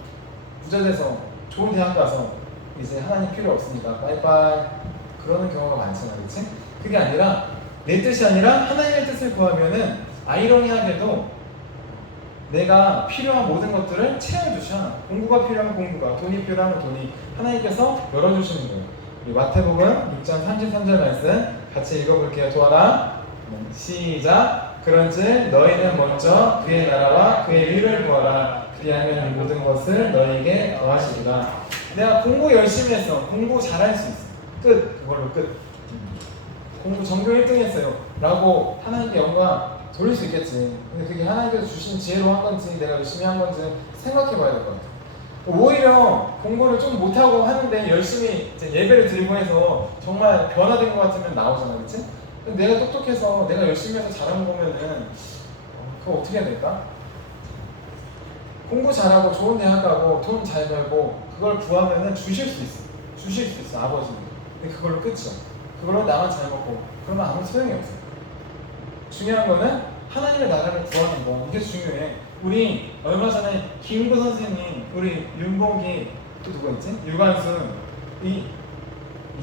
부자 돼서 좋은 대학 가서 이제 하나님 필요 없으니까 빠이빠이 그러는 경우가 많잖아, 그렇지? 그게 아니라 내 뜻이 아니라 하나님의 뜻을 구하면은 아이러니하게도 내가 필요한 모든 것들을 채워주셔. 공부가 필요하면 공부가, 돈이 필요하면 돈이 하나님께서 열어주시는 거예요. 이 마태복음 6장 33절 말씀 같이 읽어볼게요. 도하나 시작. 그런즉 너희는 먼저 그의 나라와 그의 의를 구하라. 그리하면 모든 것을 너희에게 더하시리라. 내가 공부 열심히 했어. 공부 잘할 수 있어. 끝. 그걸로 끝. 공부 전교 1등 했어요 라고 하나님께 영광 돌릴 수 있겠지. 근데 그게 하나님께서 주신 지혜로 한 건지 내가 열심히 한 건지 생각해 봐야 될 것 같아. 오히려 공부를 좀 못하고 하는데 열심히 이제 예배를 드리고 해서 정말 변화된 것 같으면 나오잖아, 그치? 근데 내가 똑똑해서 내가 열심히 해서 잘한 거 보면은 그거 어떻게 해야 될까? 공부 잘하고 좋은 대학 가고 돈 잘 벌고 그걸 구하면은 주실 수 있어 아버지는. 근데 그걸로 끝이야. 그걸로 나만 잘 먹고 그러면 아무 소용이 없어. 중요한 거는 하나님의 나라를 구하는 거. 이게 중요해. 우리 얼마 전에 김구 선생님, 우리 윤봉기 또 누가 있지? 유관순,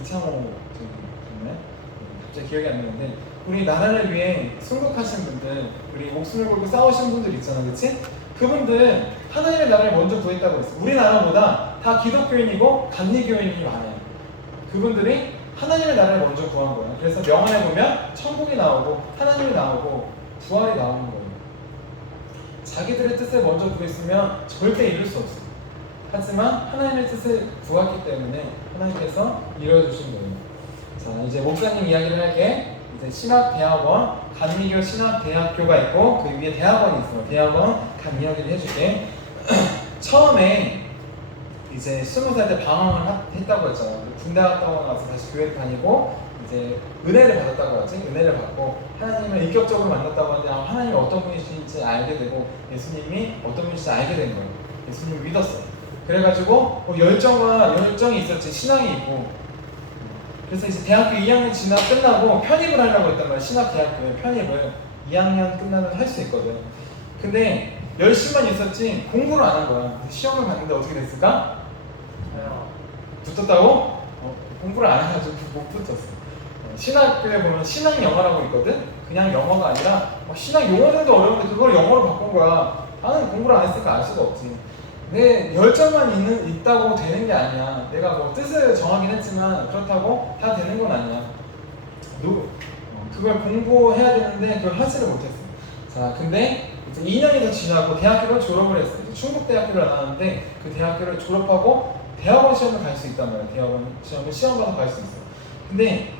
이창호 저기 갑자기 기억이 안 나는데 우리 나라를 위해 순국하신 분들, 우리 목숨을 걸고 싸우신 분들 있잖아, 그렇지? 그분들 하나님의 나라를 먼저 구했다고 했어. 우리나라보다 다 기독교인이고 감리교인이 많아요. 그분들이 하나님의 나라를 먼저 구한 거야. 그래서 명언에 보면 천국이 나오고 하나님이 나오고 부활이 나오는 거예요. 자기들의 뜻을 먼저 구했으면 절대 이룰 수 없어. 하지만 하나님의 뜻을 구했기 때문에 하나님께서 이루어주신 거예요. 자, 이제 목사님 이야기를 할게. 이제 신학대학원, 감리교 신학대학교가 있고 그 위에 대학원이 있어요. 대학원 간 이야기를 해줄게. 처음에 이제 20살 때 방황을 했다고 했잖아. 군대 갔다 오고 나서 다시 교회를 다니고 이제 은혜를 받았다고 하지. 은혜를 받고 하나님을 인격적으로 만났다고 하는데 하나님이 어떤 분이신지 알게 되고 예수님이 어떤 분이신지 알게 된 거예요. 예수님을 믿었어. 그래가지고 열정이 있었지. 신앙이 있고. 그래서 이제 대학교 2학년 끝나고 편입을 하려고 했단 말이야. 신학대학교에 편입을 2학년 끝나면 할 수 있거든. 근데 열심만 있었지 공부를 안 한 거야. 시험을 봤는데 어떻게 됐을까? 붙었다고? 공부를 안 해가지고 못 붙었어. 신학교에 보면 신학 영어라고 있거든? 그냥 영어가 아니라 신학 용어들도 어려운데 그걸 영어로 바꾼 거야. 나는 공부를 안 했으니까 알 수가 없지. 내 열정만 있다고 되는 게 아니야. 내가 뭐 뜻을 정하긴 했지만 그렇다고 다 되는 건 아니야. 그걸 공부해야 되는데 그걸 하지를 못했어. 자, 근데 이제 2년이 더 지나고 대학교를 졸업을 했어. 충북대학교를 나왔는데 그 대학교를 졸업하고 대학원 시험을 갈 수 있단 말이야. 대학원 시험을 시험 봐서 갈 수 있어. 근데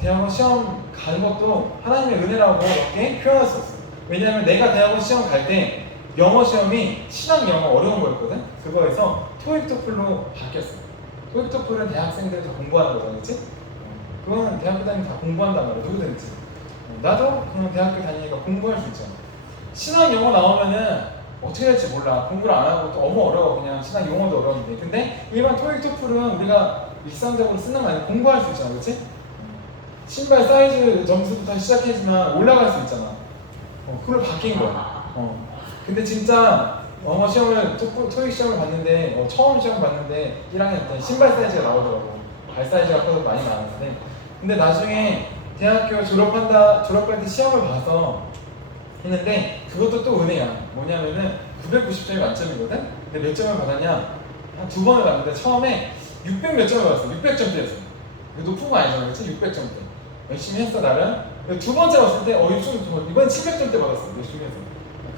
대학원 시험 가는 것도 하나님의 은혜라고 이렇게 표현할 수 없어. 왜냐하면 내가 대학원 시험 갈 때 영어 시험이 신학 영어 어려운 거였거든? 그거에서 토익 토플로 바뀌었어. 토익 토플은 대학생들이 다 공부하는 거잖아, 그치? 그거는 대학교 다니면 다 공부한단 말이야, 누구든지. 나도 그냥 대학교 다니니까 공부할 수 있잖아. 신학 영어 나오면은 어떻게 될지 몰라. 공부를 안 하고 또 너무 어려워. 그냥 신학 용어도 어려운데. 근데 일반 토익 토플은 우리가 일상적으로 쓰는 거 아니고 공부할 수 있잖아, 그치? 신발 사이즈 점수부터 시작했지만 올라갈 수 있잖아. 그걸로 바뀐 거야. 근데 진짜 영어 시험을 토익 시험을 봤는데 처음 시험 봤는데 1학년 때 신발 사이즈가 나오더라고. 발 사이즈가 커서 많이 나왔는데 근데 나중에 대학교 졸업할 때 시험을 봐서 했는데 그것도 또 은혜야. 뭐냐면은 990점이 만점이거든. 근데 몇 점을 받았냐? 한 2번을 봤는데 처음에 600 몇 점을 받았어. 600점대였어. 높은 거 아니잖아, 그렇지? 600점대. 열심히 했어 나름. 두 번째 봤을 때 이번 700점대 받았어. 열심히 해서.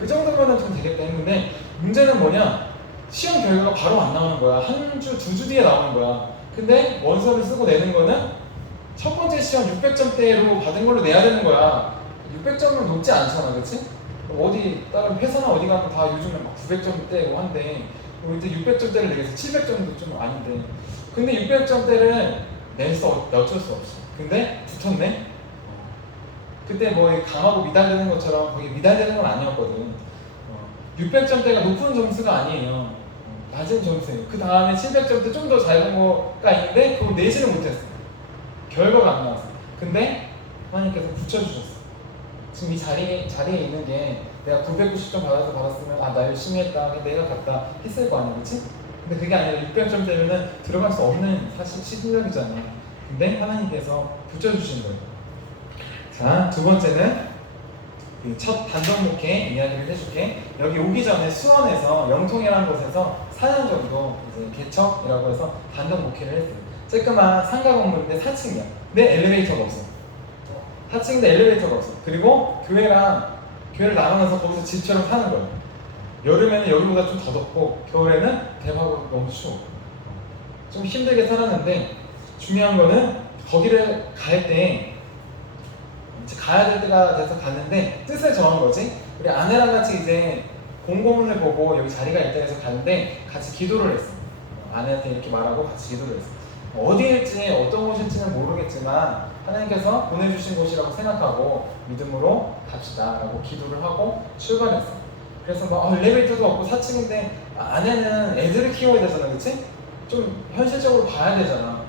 그 정도면은 좀 되겠다 했는데 문제는 뭐냐? 시험 결과가 바로 안 나오는 거야. 한 주, 2주 뒤에 나오는 거야. 근데 원서를 쓰고 내는 거는 첫 번째 시험 600점대로 받은 걸로 내야 되는 거야. 600점은 높지 않잖아, 그렇지? 어디 다른 회사나 어디 가면 다 요즘에 막 900점대고 한데 이때 600점대를 내겠어. 700점도 좀 아닌데. 근데 600점대를 어쩔 수 없어. 근데 붙었네. 그때 뭐 강하고 미달되는 것처럼 거기 미달되는 건 아니었거든. 600점대가 높은 점수가 아니에요. 낮은 점수예요. 그 다음에 700점대 좀 더 잘 본 거가 있는데 그걸 내지는 못했어. 결과가 안 나왔어. 근데 하나님께서 붙여주셨어. 지금 이 자리에 있는 게 내가 990점 받았으면 나 열심히 했다, 내가 갔다 했을 거 아니야, 그렇지? 근데 그게 아니라 600점 되면은 들어갈 수 없는 사실 실력이잖아. 근데 하나님께서 붙여주신 거예요. 자, 두 번째는 첫 단독 목회 이야기를 해줄게. 여기 오기 전에 수원에서 영통이라는 곳에서 4년 정도 이제 개척이라고 해서 단독 목회를 했어요. 쬐끄만 상가 건물인데 4층이야. 근데 엘리베이터가 없어. 4층인데 엘리베이터가 없어. 그리고 교회를 나가면서 거기서 집처럼 사는 거예요. 여름에는 여기보다 좀 더 덥고 겨울에는 대박으로 너무 추워. 좀 힘들게 살았는데 중요한 거는 거기를 갈 때 이제 가야 될 때가 돼서 갔는데 뜻을 정한 거지. 우리 아내랑 같이 이제 공고문을 보고 여기 자리가 있다 해서 갔는데 같이 기도를 했어. 아내한테 이렇게 말하고 같이 기도를 했어. 어디일지 어떤 곳일지는 모르겠지만 하나님께서 보내주신 곳이라고 생각하고 믿음으로 갑시다 라고 기도를 하고 출발했어. 그래서 막 엘리베이터도 없고 4층인데 아내는 애들을 키워야 되잖아, 그치? 좀 현실적으로 봐야 되잖아.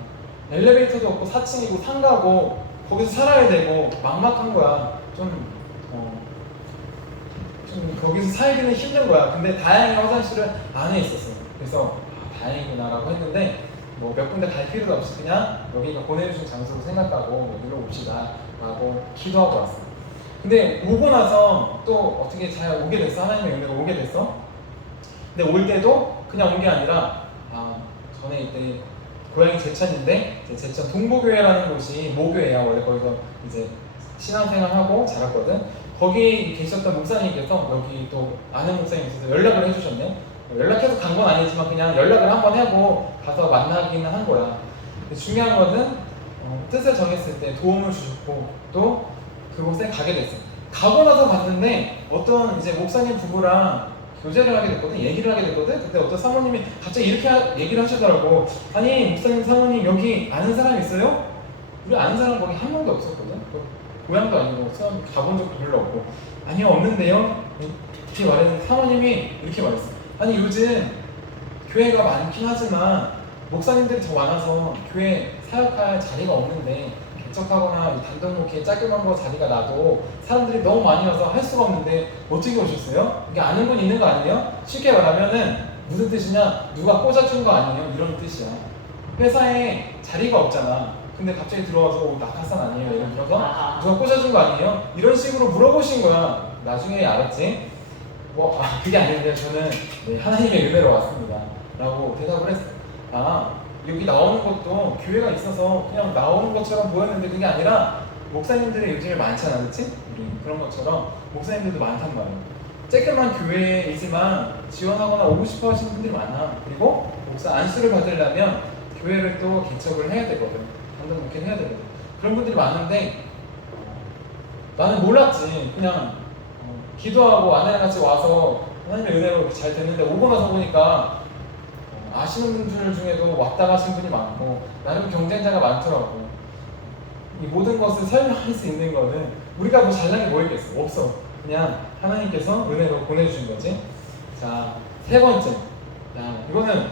엘리베이터도 없고 4층이고 상가고 거기서 살아야 되고 막막한 거야. 좀 거기서 살기는 힘든 거야. 근데 다행히 화장실은 안에 있었어. 그래서 다행이구나라고 했는데 뭐 몇 군데 갈 필요도 없이 그냥 여기가 보내주신 장소로 생각하고 여기로 옵시다 라고 기도하고 왔어. 근데 오고 나서 또 어떻게 잘 오게 됐어. 하나님의 은혜가 오게 됐어. 근데 올 때도 그냥 온 게 아니라 전에 이때 고향이 제천인데 제천 동보교회라는 곳이 모교회야. 원래 거기서 이제 신앙생활하고 자랐거든. 거기 계셨던 목사님께서 여기 또 아는 목사님께서 연락을 해주셨네. 연락해서 간 건 아니지만 그냥 연락을 한번 하고 가서 만나기는 한 거야. 중요한 거는 뜻을 정했을 때 도움을 주셨고 또 그곳에 가게 됐어. 가고 나서 봤는데 어떤 이제 목사님 부부랑 교제를 하게 됐거든. 얘기를 하게 됐거든. 그때 어떤 사모님이 갑자기 이렇게 얘기를 하시더라고. 아니 목사님 사모님 여기 아는 사람 있어요? 우리 아는 사람 거기 한 명도 없었거든. 고향도 아니고 처음 가본 적도 별로 없고. 아니요 없는데요. 이렇게 말했는데 사모님이 이렇게 말했어. 아니 요즘 교회가 많긴 하지만 목사님들이 더 많아서 교회 사역할 자리가 없는데 개척하거나 단독 목회 짧게만 거 자리가 나도 사람들이 너무 많이 와서 할 수가 없는데 어떻게 오셨어요? 이게 아는 분 있는 거 아니에요? 쉽게 말하면은 무슨 뜻이냐? 누가 꽂아준 거 아니에요? 이런 뜻이야. 회사에 자리가 없잖아. 근데 갑자기 들어와서 낙하산 아니에요? 예를 들어서 누가 꽂아준 거 아니에요? 이런 식으로 물어보신 거야. 나중에 알았지? 그게 아닌데 저는 하나님의 은혜로 왔습니다 라고 대답을 했어요. 여기 나오는 것도 교회가 있어서 그냥 나오는 것처럼 보였는데 그게 아니라 목사님들의 요즘에 많잖아, 그치? 우리 그런 것처럼 목사님들도 많단 말이야. 쬐끄만 교회이지만 지원하거나 오고 싶어 하시는 분들이 많아. 그리고 목사 안수를 받으려면 교회를 또 개척을 해야 되거든. 단독 목회를 해야 되거든. 그런 분들이 많은데 나는 몰랐지. 그냥 기도하고 아내랑 같이 와서 하나님의 은혜로 잘 됐는데 오고 나서 보니까 아시는 분들 중에도 왔다 가신 분이 많고 나름 경쟁자가 많더라고. 이 모든 것을 설명할 수 있는 거는 우리가 뭐 잘난 게 뭐 있겠어? 없어. 그냥 하나님께서 은혜로 보내주신 거지. 자, 세 번째. 이거는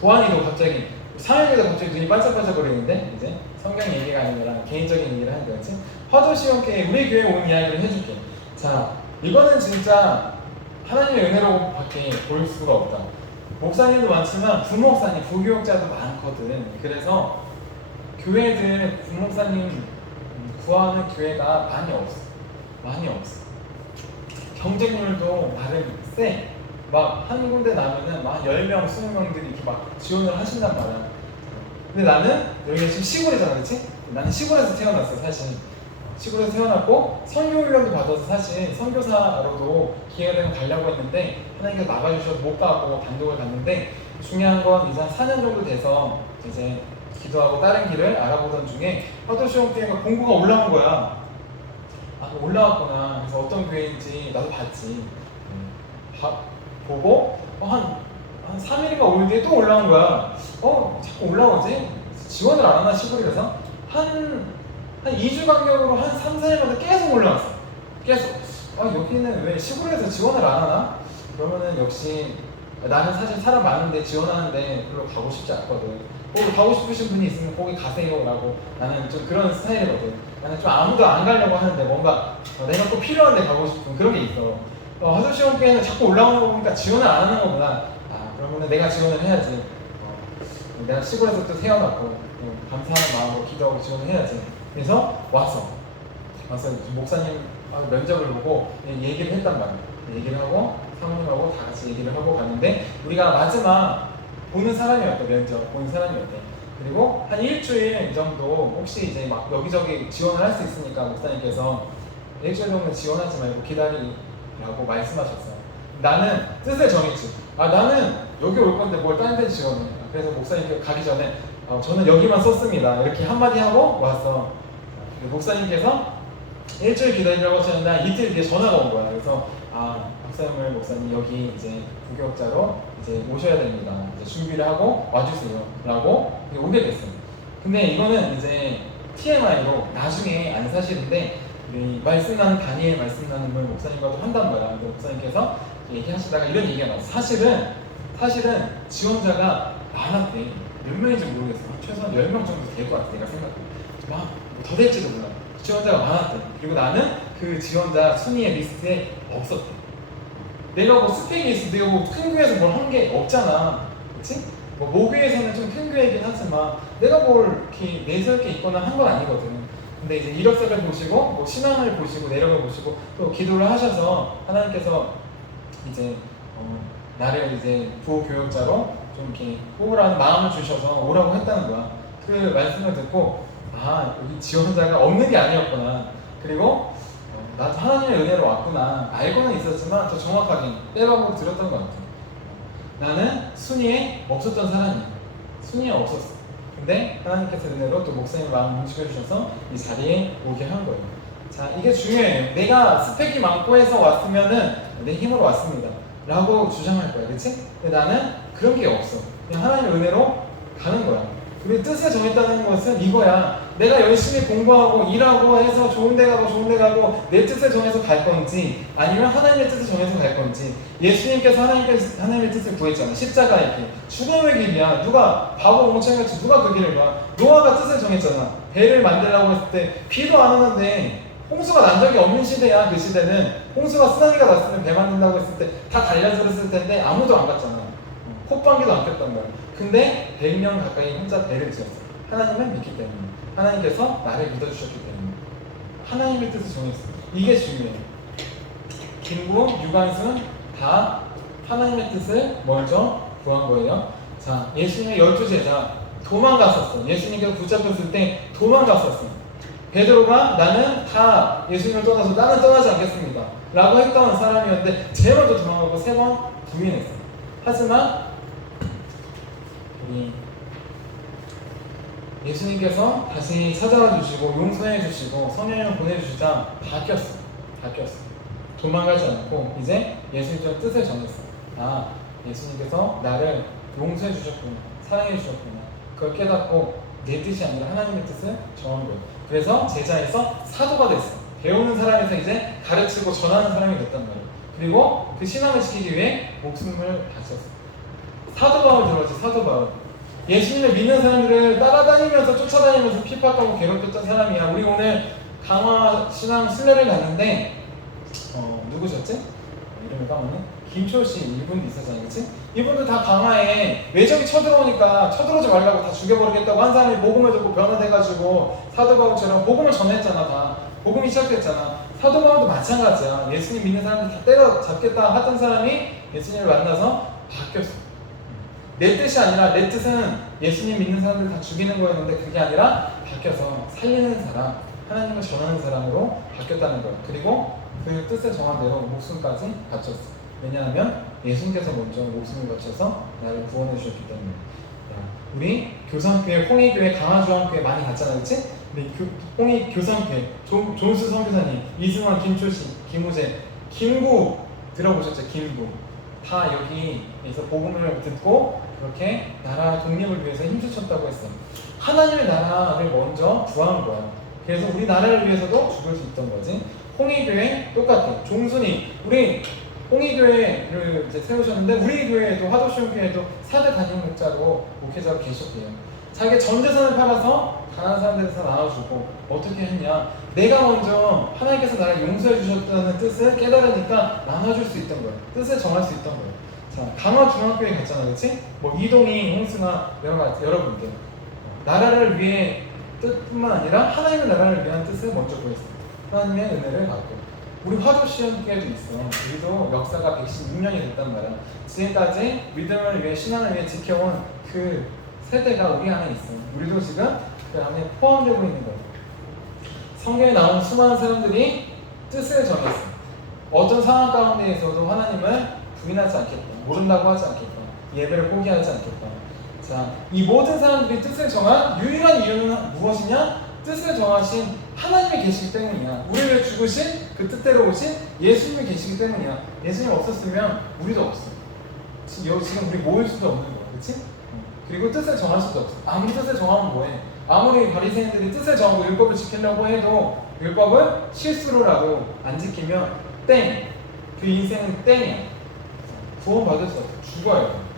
도안이도 갑자기 3일에도 갑자기 눈이 반짝반짝거리는데 이제 성경 얘기가 아니라 개인적인 얘기를 하는 거지. 화도시원교회 우리 교회 온 이야기를 해줄게. 자, 이거는 진짜 하나님의 은혜로밖에 볼 수가 없다. 목사님도 많지만 부목사님, 부교육자도 많거든. 그래서 교회들 부목사님 구하는 교회가 많이 없어. 많이 없어. 경쟁률도 나름 세. 막 한 군데 나면은 막 10명, 20명들이 이렇게 막 지원을 하신단 말이야. 근데 나는 여기가 지금 시골이잖아, 그렇지? 나는 시골에서 태어났어, 사실. 시골에서 태어났고 선교 훈련도 받아서 사실 선교사로도 기회가 되면 가려고 했는데 하나님께서 막아주셔서 못 가고 단독을 갔는데 중요한 건 이제 한 4년 정도 돼서 이제 기도하고 다른 길을 알아보던 중에 화도시원교회가 공고가 올라온 거야. 아, 올라왔구나. 그래서 어떤 교회인지 나도 봤지. 보고 한 3일인가 5일 뒤에 또 올라온 거야. 자꾸 올라오지? 지원을 안 하나 시골이라서 한 2주 간격으로 한 3, 4일마다 계속 올라왔어. 계속. 여기는 왜 시골에서 지원을 안 하나? 그러면은 역시 나는 사실 사람 많은데 지원하는데 별로 가고 싶지 않거든. 거기 가고 싶으신 분이 있으면 거기 가세요 라고 나는 좀 그런 스타일이거든. 나는 좀 아무도 안 가려고 하는데 뭔가 내가 꼭 필요한데 가고 싶은 그런 게 있어. 화도시원교회는 자꾸 올라오는 거 보니까 지원을 안 하는 거구나. 그러면은 내가 지원을 해야지. 내가 시골에서 또 태어났고 감사하는 마음으로 기도하고 지원을 해야지. 그래서 와서 목사님 면접을 보고 얘기를 했단 말이야. 얘기를 하고 사모님하고 다 같이 얘기를 하고 갔는데 우리가 마지막 보는 사람이었대. 면접 보는 말씀하셨대. 그리고 한 일주일 정도 혹시 이제 막 여기저기 지원을 할 수 있으니까 목사님께서 일주일 정도 지원하지 말고 기다리라고 말씀하셨어요. 나는 뜻을 정했지. 나는 여기 올 건데 뭘 다른 데 지원해. 그래서 목사님께 가기 전에 저는 여기만 썼습니다. 이렇게 한마디 하고 왔어. 목사님께서 일주일 기다리라고 하셨는데 이틀 뒤에 전화가 온 거야. 그래서 박사물 목사님 여기 이제 부교육자로 이제 오셔야 됩니다. 이제 준비를 하고 와주세요라고 오게 됐어요. 근데 이거는 이제 TMI로 나중에 안 사실인데 우리 말씀 나는 다니엘 말씀 나눔을 목사님과도 한단 말이야. 근데 목사님께서 얘기하시다가 이런 얘기가 나왔어. 사실은 지원자가 많았대. 몇 명인지 모르겠어. 최소한 10명 정도 될 것 같아. 내가 생각해. 더 될지도 몰라. 지원자가 많았대. 그리고 나는 그 지원자 순위의 리스트에 없었대. 내가 뭐 스펙이 있어. 내가 뭐 큰 교회에서 뭘 한 게 없잖아. 그치? 뭐 모교에서는 좀 큰 교회이긴 하지만 내가 뭘 이렇게 내세울 게 있거나 한 건 아니거든. 근데 이제 이력서를 보시고 뭐 신앙을 보시고 내력을 보시고 또 기도를 하셔서 하나님께서 이제 나를 이제 부교육자로 좀 이렇게 뽑으라는 마음을 주셔서 오라고 했다는 거야. 그 말씀을 듣고 여기 지원자가 없는 게 아니었구나. 그리고 나도 하나님의 은혜로 왔구나. 알고는 있었지만 더 정확하게 빼박으로 들었던 것 같아. 나는 순위에 없었던 사람이야. 순위에 없었어. 근데 하나님께서 은혜로 또 목사님 마음을 움직여주셔서 이 자리에 오게 한 거예요. 자, 이게 중요해요. 내가 스펙이 많고 해서 왔으면은 내 힘으로 왔습니다 라고 주장할 거야. 그치? 근데 나는 그런 게 없어. 그냥 하나님의 은혜로 가는 거야. 우리 뜻을 정했다는 것은 이거야. 내가 열심히 공부하고 일하고 해서 좋은 데 가고 내 뜻을 정해서 갈 건지 아니면 하나님의 뜻을 정해서 갈 건지. 예수님께서 하나님의 뜻을 구했잖아. 십자가 이렇게 죽음의 길이야. 누가 바보 멍청이같이 누가 그 길을 가. 노아가 뜻을 정했잖아. 배를 만들라고 했을 때 비도 안 오는데 홍수가 난 적이 없는 시대야. 그 시대는 홍수가 쓰나미가 났으면 배 만든다고 했을 때 다 달려들었을 텐데 아무도 안 갔잖아. 콧방귀도 안 꼈단 말이야. 근데 100년 가까이 혼자 배를 지었어. 하나님을 믿기 때문에. 하나님께서 나를 믿어주셨기 때문에. 하나님의 뜻을 정했어. 이게 중요해. 김구, 유관순 다 하나님의 뜻을 먼저 구한 거예요. 자, 예수님의 12제자 도망갔었어. 예수님께서 붙잡혔을 때 도망갔었어. 베드로가 나는 다 예수님을 떠나서 나는 떠나지 않겠습니다 라고 했던 사람이었는데 제일 먼저 도망가고 3번 부인했어. 하지만 우리 예수님께서 다시 찾아와 주시고 용서해 주시고 성령을 보내주시자 바뀌었어. 도망가지 않고 이제 예수님의 뜻을 정했어. 예수님께서 나를 용서해 주셨구나. 사랑해 주셨구나. 그걸 깨닫고 내 뜻이 아니라 하나님의 뜻을 정한 거예요. 그래서 제자에서 사도가 됐어. 배우는 사람에서 이제 가르치고 전하는 사람이 됐단 말이에요. 그리고 그 신앙을 지키기 위해 목숨을 바쳤어. 사도 바울 들어봤지? 사도 바울. 예수님을 믿는 사람들을 따라다니면서 쫓아다니면서 핍박하고 괴롭혔던 사람이야. 우리 오늘 강화 신앙 순례를 갔는데 누구셨지? 이름을 까먹네. 김초씨 이분도 있었잖아요, 그치? 이분도 다 강화에 외적이 쳐들어오니까 쳐들어오지 말라고 다 죽여버리겠다고 한 사람이 복음을 듣고 변화돼가지고 사도 바울처럼 복음을 전했잖아. 다 복음이 시작됐잖아. 사도 바울도 마찬가지야. 예수님 믿는 사람들 다 때려잡겠다 하던 사람이 예수님을 만나서 바뀌었어. 내 뜻이 아니라, 내 뜻은 예수님 믿는 사람들 다 죽이는 거였는데 그게 아니라 바뀌어서 살리는 사람, 하나님을 전하는 사람으로 바뀌었다는 거야. 그리고 그 뜻을 정한 대로 목숨까지 바쳤어. 왜냐하면 예수님께서 먼저 목숨을 바쳐서 나를 구원해 주셨기 때문에. 우리 교산교회, 홍익교회, 강화주한교회 많이 갔잖아, 그치? 근데 홍익 교산교회, 존수 선교사님, 이승환, 김초시, 김우재, 김구 들어보셨죠? 김구. 다 여기에서 복음을 듣고 그렇게 나라 독립을 위해서 힘쓰셨다고 했어. 하나님의 나라를 먼저 구한 거야. 그래서 우리 나라를 위해서도 죽을 수 있던 거지. 홍익교회 똑같아. 종순이, 우리 홍익교회를 이제 세우셨는데 우리 교회에도 화도시온교회에도 4대 단임 목자로 목회자로 계셨대요. 자기 전 재산을 팔아서 가난한 사람들에서 나눠주고 어떻게 했냐? 내가 먼저 하나님께서 나를 용서해 주셨다는 뜻을 깨달으니까 나눠줄 수 있던 거예요. 뜻을 정할 수 있던 거예요. 자, 강화중학교에 갔잖아, 그렇지? 뭐 이동희, 홍승아 여러분들 나라를 위해 뜻뿐만 아니라 하나님의 나라를 위한 뜻을 먼저 구했어요. 하나님의 은혜를 받고. 우리 화도시험교회도 있어. 우리도 역사가 116년이 됐단 말이야. 지금까지 믿음을 위해, 신앙을 위해 지켜온 그 세대가 우리 안에 있어. 우리도 지금 그 안에 포함되고 있는 거예요. 성경에 나온 수많은 사람들이 뜻을 정했어. 어떤 상황 가운데에서도 하나님을 부인하지 않겠다, 모른다고 하지 않겠다, 예배를 포기하지 않겠다. 자, 이 모든 사람들이 뜻을 정한 유일한 이유는 무엇이냐? 뜻을 정하신 하나님이 계시기 때문이야. 우리를 위해 죽으신 그 뜻대로 오신 예수님이 계시기 때문이야. 예수님 없었으면 우리도 없어. 지금 우리 모일 수도 없는 거야, 그렇지? 그리고 뜻을 정할 수도 없어. 아무리 뜻을 정하면 뭐해? 아무리 바리새인들이 뜻을 정하고 율법을 지키려고 해도 율법을 실수로라도 안 지키면 땡! 그 인생은 땡이야. 구원받을 수 없어. 죽어요.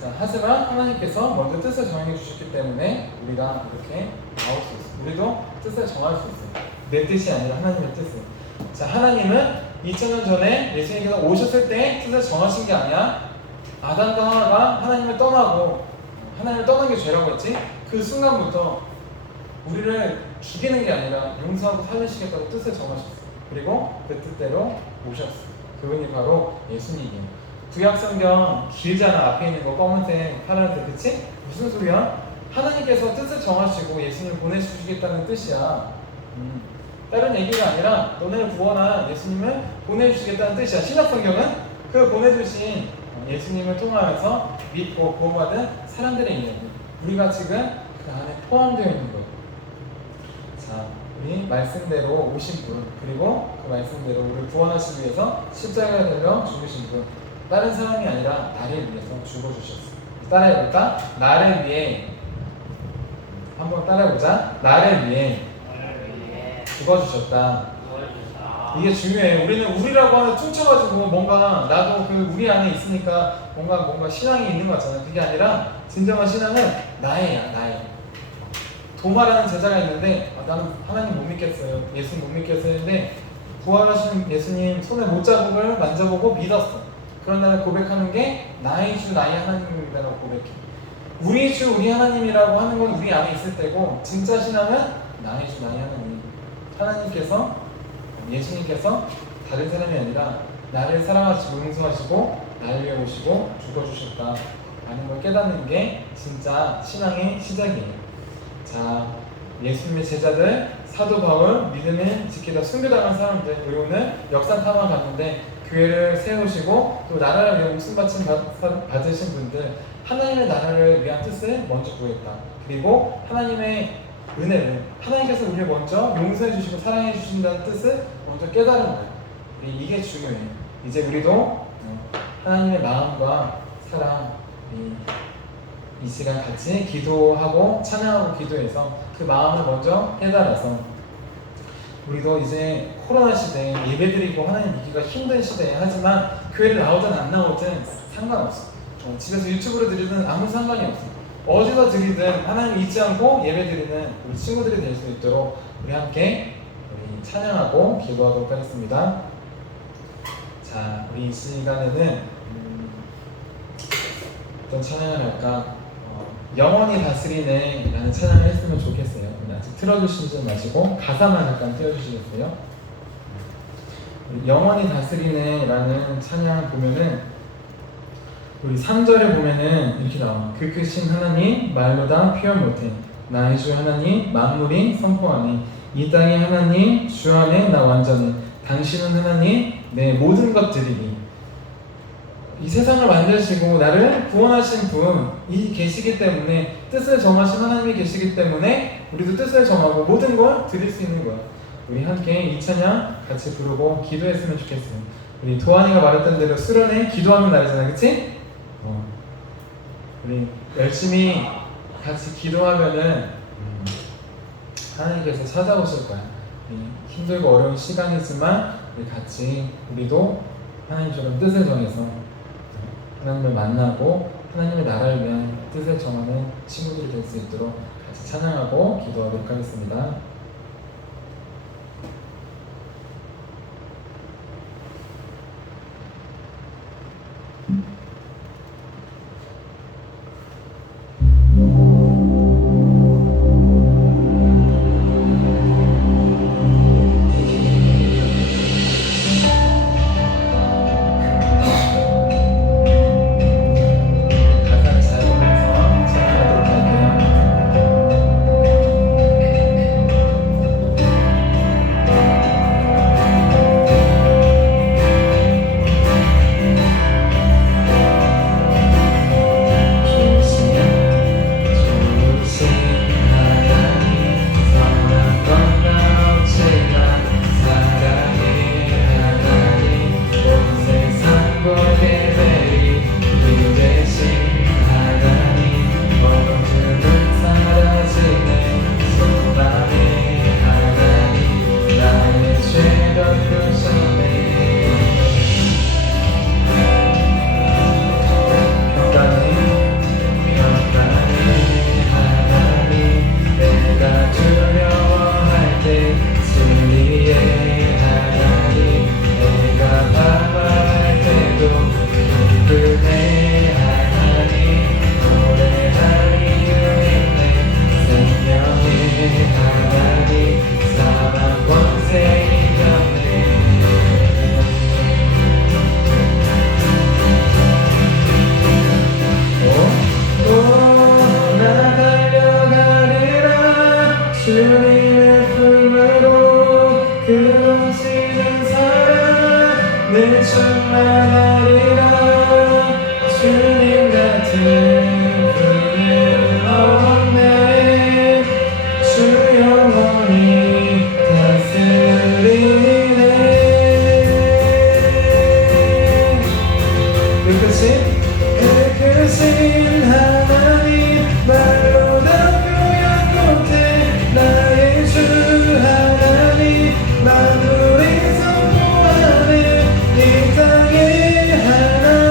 자, 하지만 하나님께서 먼저 뜻을 정해 주셨기 때문에 우리가 이렇게 나올 수 있어. 우리도 뜻을 정할 수 있어. 내 뜻이 아니라 하나님의 뜻을. 자, 하나님은 2000년 전에 예수님께서 오셨을 때 뜻을 정하신 게 아니야. 아담과 하와가 하나님을 떠나고, 하나님을 떠난 게 죄라고 했지? 그 순간부터 우리를 죽이는 게 아니라 용서하고 살리시겠다고 뜻을 정하셨어. 그리고 그 뜻대로 오셨어. 그분이 바로 예수님이에요. 구약성경 길잖아. 앞에 있는 거 검은색, 파란색, 그치? 무슨 소리야? 하나님께서 뜻을 정하시고 예수님을 보내주시겠다는 뜻이야. 다른 얘기가 아니라 너네를 구원한 예수님을 보내주시겠다는 뜻이야. 신약성경은 그 보내주신 예수님을 통하여서 믿고 구원받은 사람들의 이야기. 우리가 지금 그 안에 포함되어 있는 거예요. 자, 우리 말씀대로 오신 분, 그리고 그 말씀대로 우리를 구원하시기 위해서 십자가에 달려 죽으신 분, 다른 사람이 아니라 나를 위해서 죽어주셨어. 따라해볼까? 나를 위해, 한번 따라해보자. 나를 위해 죽어주셨다. 이게 중요해. 우리는 우리라고 하나 퉁쳐가지고 뭔가 나도 그 우리 안에 있으니까 뭔가 신앙이 있는 거 같잖아. 그게 아니라 진정한 신앙은 나예야, 나예. 도마라는 제자가 있는데 나는 하나님 못 믿겠어요. 예수님 못 믿겠어요. 했는데 부활하신 예수님 손에 못자국을 만져보고 믿었어. 그런 날을 고백하는 게 나의 주 나의 하나님입니다라고 고백해. 우리 주 우리 하나님이라고 하는 건 우리 안에 있을 때고, 진짜 신앙은 나의 주 나의 하나님. 하나님께서, 예수님께서 다른 사람이 아니라 나를 사랑하시고 용서하시고 나를 위해 오시고 죽어주셨다 라는 걸 깨닫는 게 진짜 신앙의 시작이에요. 자, 예수님의 제자들, 사도 바울, 믿음을 지키다 순교당한 사람들, 우리 오늘 역사 탐험 갔는데 교회를 세우시고 또 나라를 위해 목숨 바친 받으신 분들, 하나님의 나라를 위한 뜻을 먼저 구했다. 그리고 하나님의 은혜를, 하나님께서 우리를 먼저 용서해 주시고 사랑해 주신다는 뜻을 먼저 깨달은 거예요. 이게 중요해. 이제 우리도 하나님의 마음과 사랑, 이 시간 같이 기도하고 찬양하고 기도해서 그 마음을 먼저 깨달아서, 우리도 이제 코로나 시대에 예배드리고 하나님 믿기가 힘든 시대에, 하지만 교회를 나오든 안 나오든 상관없어. 집에서 유튜브로 드리든 아무 상관이 없어. 어디서 드리든 하나님 잊지 않고 예배 드리는 우리 친구들이 될 수 있도록 우리 함께 우리 찬양하고 기도하도록 하겠습니다. 자, 우리 이 시간에는 어떤 찬양을 할까? 영원히 다스리네 라는 찬양을 했으면 좋겠어요. 아직 틀어주시지 마시고 가사만 잠깐 띄워주시겠어요? 영원히 다스리네 라는 찬양 보면은 우리 3절에 보면은 이렇게 나와. 그 크신 하나님 말로 다 표현 못해. 나의 주 하나님 만물이 선포하네. 이 땅의 하나님 주 안에 나 완전해. 당신은 하나님 내 모든 것들이니. 이 세상을 만드시고 나를 구원하신 분이 계시기 때문에, 뜻을 정하신 하나님이 계시기 때문에 우리도 뜻을 정하고 모든 걸 드릴 수 있는 거야. 우리 함께 이 찬양 같이 부르고 기도했으면 좋겠어요. 우리 도환이가 말했던 대로 수련회 기도하는 날이잖아, 그치? 우리 열심히 같이 기도하면은 하나님께서 찾아오실 거야. 힘들고 어려운 시간이지만 우리 같이 우리도 하나님처럼 뜻을 정해서 하나님을 만나고 하나님의 나라를 위한 뜻을 정하는 친구들이 될 수 있도록 같이 찬양하고 기도하도록 하겠습니다. 주님의 품으로 그러시는 사랑 늘 충만하리라. 주님 같은 분은 없네. 주 영원히 다스리네. 그 크신 하나님 말로 다 표현 못해. 나의 주 하나님 만물이 선포하네. 이 땅의 하나님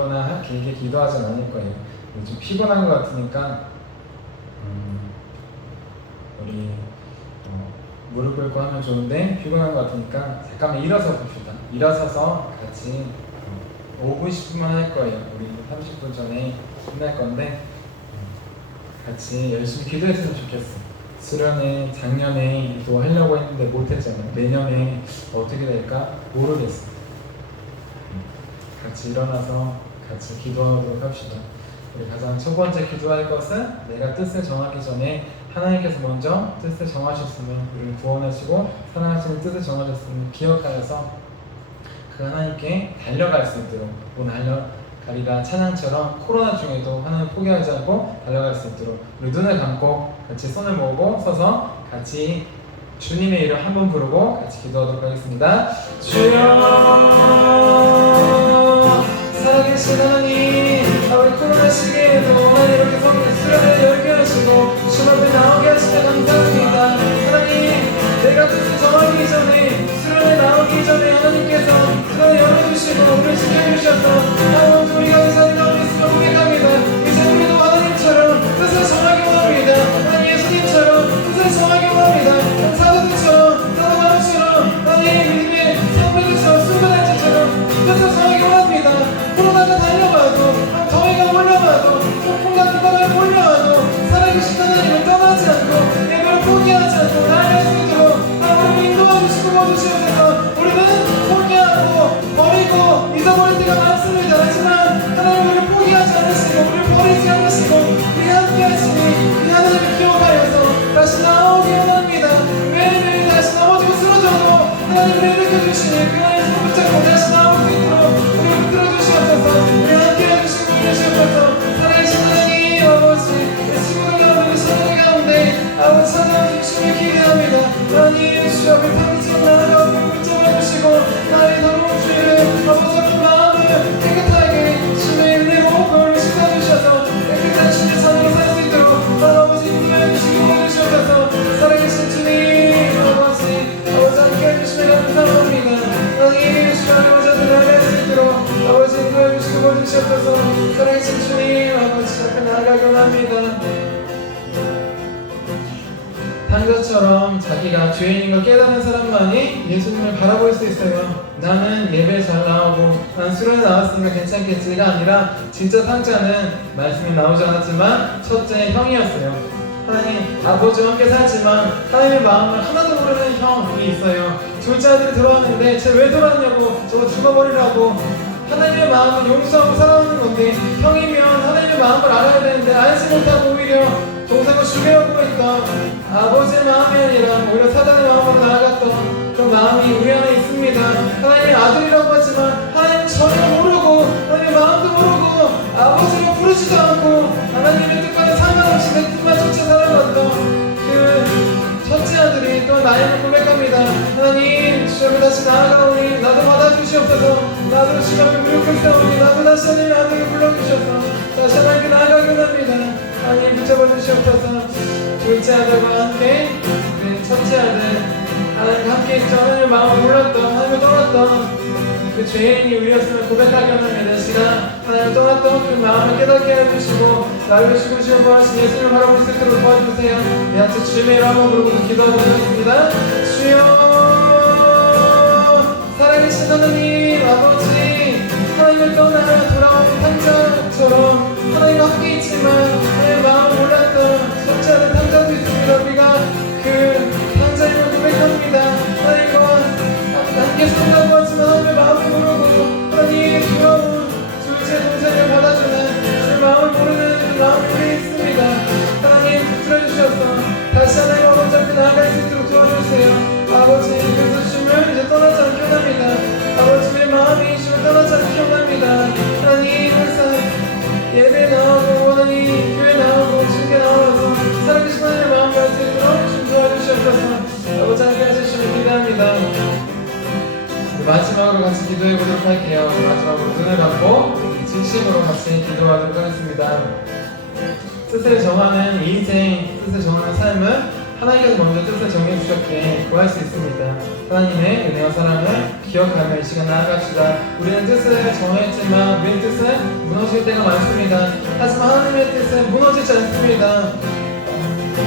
길거나 길게 기도하진 않을 거예요. 좀 피곤한 것 같으니까 우리 무릎 꿇고 하면 좋은데 피곤한 것 같으니까 잠깐만 일어서 봅시다. 일어서서 같이 5분 10분만 할 거예요. 우리 30분 전에 끝날 건데 같이 열심히 기도했으면 좋겠어. 수련회 작년에 또 하려고 했는데 못했잖아요. 내년에 어떻게 될까 모르겠어. 같이 일어나서 같이 기도하도록 합시다. 우리 가장 첫 번째 기도할 것은 내가 뜻을 정하기 전에 하나님께서 먼저 뜻을 정하셨으면 우리를 구원하시고 사랑하시는 뜻을 정하셨으면 기억하여서 그 하나님께 달려갈 수 있도록 오늘 달려가리라 찬양처럼 코로나 중에도 하나님 포기하지 않고 달려갈 수 있도록 우리 눈을 감고 같이 손을 모으고 서서 같이 주님의 이름 한 번 부르고 같이 기도하도록 하겠습니다. 주여 살아계신 하나님, 우리 코로나 시기에도 하나님 이렇게 성령 수련을 열게 하시고 주 앞에 나오게 하시며 감사합니다. 하나님, 내가 뜻을 정하기 전에 수련에 나오기 전에 하나님께서 수련을 열어주시고 우리를 지켜주셔서 하나님 우리가 이 자리에 나오고 있으면 고백합니다. 이제 우리도 하나님처럼 뜻을 정하기 원합니다. 하나님 예수님처럼 뜻을 정하기 원합니다. 사도들처럼 사도마음처럼 하나님 믿음의 선배들처럼 순간할지처럼 뜻을 정하기 원합니다. 코로나가 달려가도 더위가 몰려와도 폭풍과 비바람이 몰려와도 살아계신 하나님을 떠나지 않고 예배를 포기하지 않고 나아갈 수 있도록 우리를 인도해 주시고 도와주시옵소서. 우리는 포기하고 버리고 잊어버릴 때가 많습니다. 하지만 하나님 우리를 포기하지 않으시고 우리를 버리지 않으시고 우리 함께 하시니 이 하나님을 기억하여서 다시 나오기 원합니다. 매일매일 다시 넘어지고 쓰러져도 하나님을 일으켜주시니 그 하나님을 붙잡고 다시 나올 수 있도록 우리를 붙들어 주시옵소서. 우리 함께 해주시고 이러시옵소서. 살아계신 하나님 아버지 친구들 여러분의 생활 가운데 아버지 찾아주시길 기대합니다. 하나님 주 앞에 당장 나아가고 붙잡아주시고 나의 더러운 죄를 아버지 앞에 마음을 깨끗하게 주의 은혜로 거울을 씻어주셔서 깨끗한 주의 산으로 살 수 있도록 아버지 인도해 주시고 도와주셔서 살아계신 주님 아버지 함께 해주시며 감사합니다. 하나님 주 앞에 나아갈 수 있도록 아버지 인도해 주시고 도와주셔서 살아계신 주님 아버지 앞에 나아가기 원합니다. 당자처럼 자기가 죄인인 걸 깨닫는 사람만이 예수님을 바라볼 수 있어요. 나는 예배 잘 나오고 난 수련회 나왔으니까 괜찮겠지가 아니라 진짜 상자는 말씀이 나오지 않았지만 첫째 형이었어요. 하나님 아버지와 함께 살지만 하나님의 마음을 하나도 모르는 형이 있어요. 둘째 아들이 들어왔는데 쟤 왜 들어왔냐고 저거 죽어버리라고 하나님의 마음을 용서하고 살아가는 건데 형이면 하나님의 마음을 알아야 되는데 알지 못하고 오히려 동생을 죽여오고 있던 아버지의 마음이 아니라 오히려 사단의 마음으로 나아갔던 그런 마음이 우리 안에 있습니다. 하나님의 아들이라고 하지만 하나님 전혀 모르고 하나님의 마음도 모르고 아버지를 부르지도 않고 하나님의 뜻과는 상관없이 내 뜻만 쫓아 살아갔던 그 첫째 아들이 또 나임을 고백합니다. 하나님 주 앞에 다시 나아가오니 나도 받아주시옵소서. 나도 주 앞에 무릎을 세우니 나도 다시 하나님의 아들을 불러주셔서 다시 하나님께 나아가기 원합니다. 하나님 붙잡아 주시옵소서. 둘째 아들과 함께 첫째 아들 하나님과 함께 있죠. 하나님의 마음을 몰랐던 하나님을 떠났던 그 죄인이 우리였으면 고백하기 원합니다. 시간 하나님을 떠났던 그 마음을 깨닫게 해주시고 나를 죽으시고 구하신 예수님을 바라볼 수 있도록 도와주세요. 네 한테 주님의 이름 한번 부르고 기도하도록 하겠습니다. 주여 살아계신 하나님 아버지 하나님을 떠나 돌아온 탕자처럼 하나님과 함께 있지만 하나님의 마음을 몰랐던 첫째 아들 탕자도 있습니다. 우리가 그 탕자임을 고백합니다. 하나님과 함께 산다고 하지만 하나님의 마음을 모르고 하나님 두려운 둘째 동생을 받아주는 그 마음을 모르는 그 마음이 우리에 있습니다. 하나님 붙들어주셔서 다시 하나님 아버지 앞에 나아갈 수 있도록 도와주세요. 아버지 그래서 주님을 이제 떠나지 않게 원합니다. 아버지의 마음이 주님을 떠나지 않게 원합니다. 하나님 항상 예배 나오고 하나님 교회 나오고 중계 나와서 살아계신 하나님의 마음을 알 수 있도록 주님 도와주시옵소서. 아버지 함께 해주시면 기대합니다. 마지막으로 같이 기도해 보도록 할게요. 마지막으로 눈을 감고 진심으로 같이 기도하도록 하겠습니다. 뜻을 정하는 이 인생, 뜻을 정하는 삶은 하나님께서 먼저 뜻을 정해주셨기에 구할 수 있습니다. 하나님의 은혜와 사랑을 기억하며 이 시간 나아갑시다. 우리는 뜻을 정했지만 우리의 뜻은 무너질 때가 많습니다. 하지만 하나님의 뜻은 무너지지 않습니다.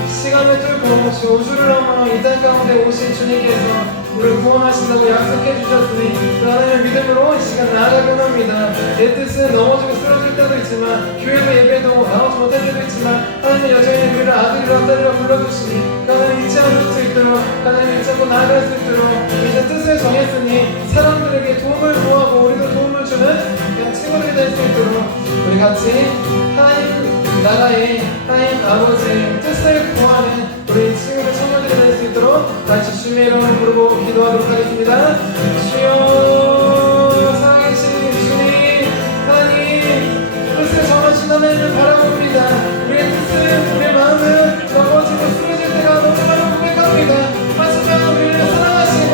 시간을 뚫고 우주를 넘어 이 땅 가운데 오신 주님께서 우리를 구원하신다고 약속해 주셨으니 그 하나님의 믿음으로 이 시간 나아가곤 합니다. 내 뜻은 넘어지고 쓰러질 때도 있지만 교회도 예배도 나오지 못할 때도 있지만 하나님은 여전히 우리를 아들이라 딸이라 불러주시니 그 하나님 잊지 않을 수 있도록 하나님 잊지 않고 나아갈 수 있도록 이제 뜻을 정했으니 사람들에게 도움을 구하고 우리도 도움을 주는 그냥 친구들이 될 수 있도록 우리 같이 하나님 나라의 하나님 아버지의 뜻을 구하는 우리 친구들 청년들이 될 수 있도록 같이 주님의 이름을 부르고 기도하도록 하겠습니다. 주여 살아계신 주님 하나님 뜻을 정하신 하나님을 바라봅니다. 우리의 뜻은 우리의 마음은 넘어지고 쓰러질 때가 너무 많이 고백합니다. 하지만 우리를 사랑하시고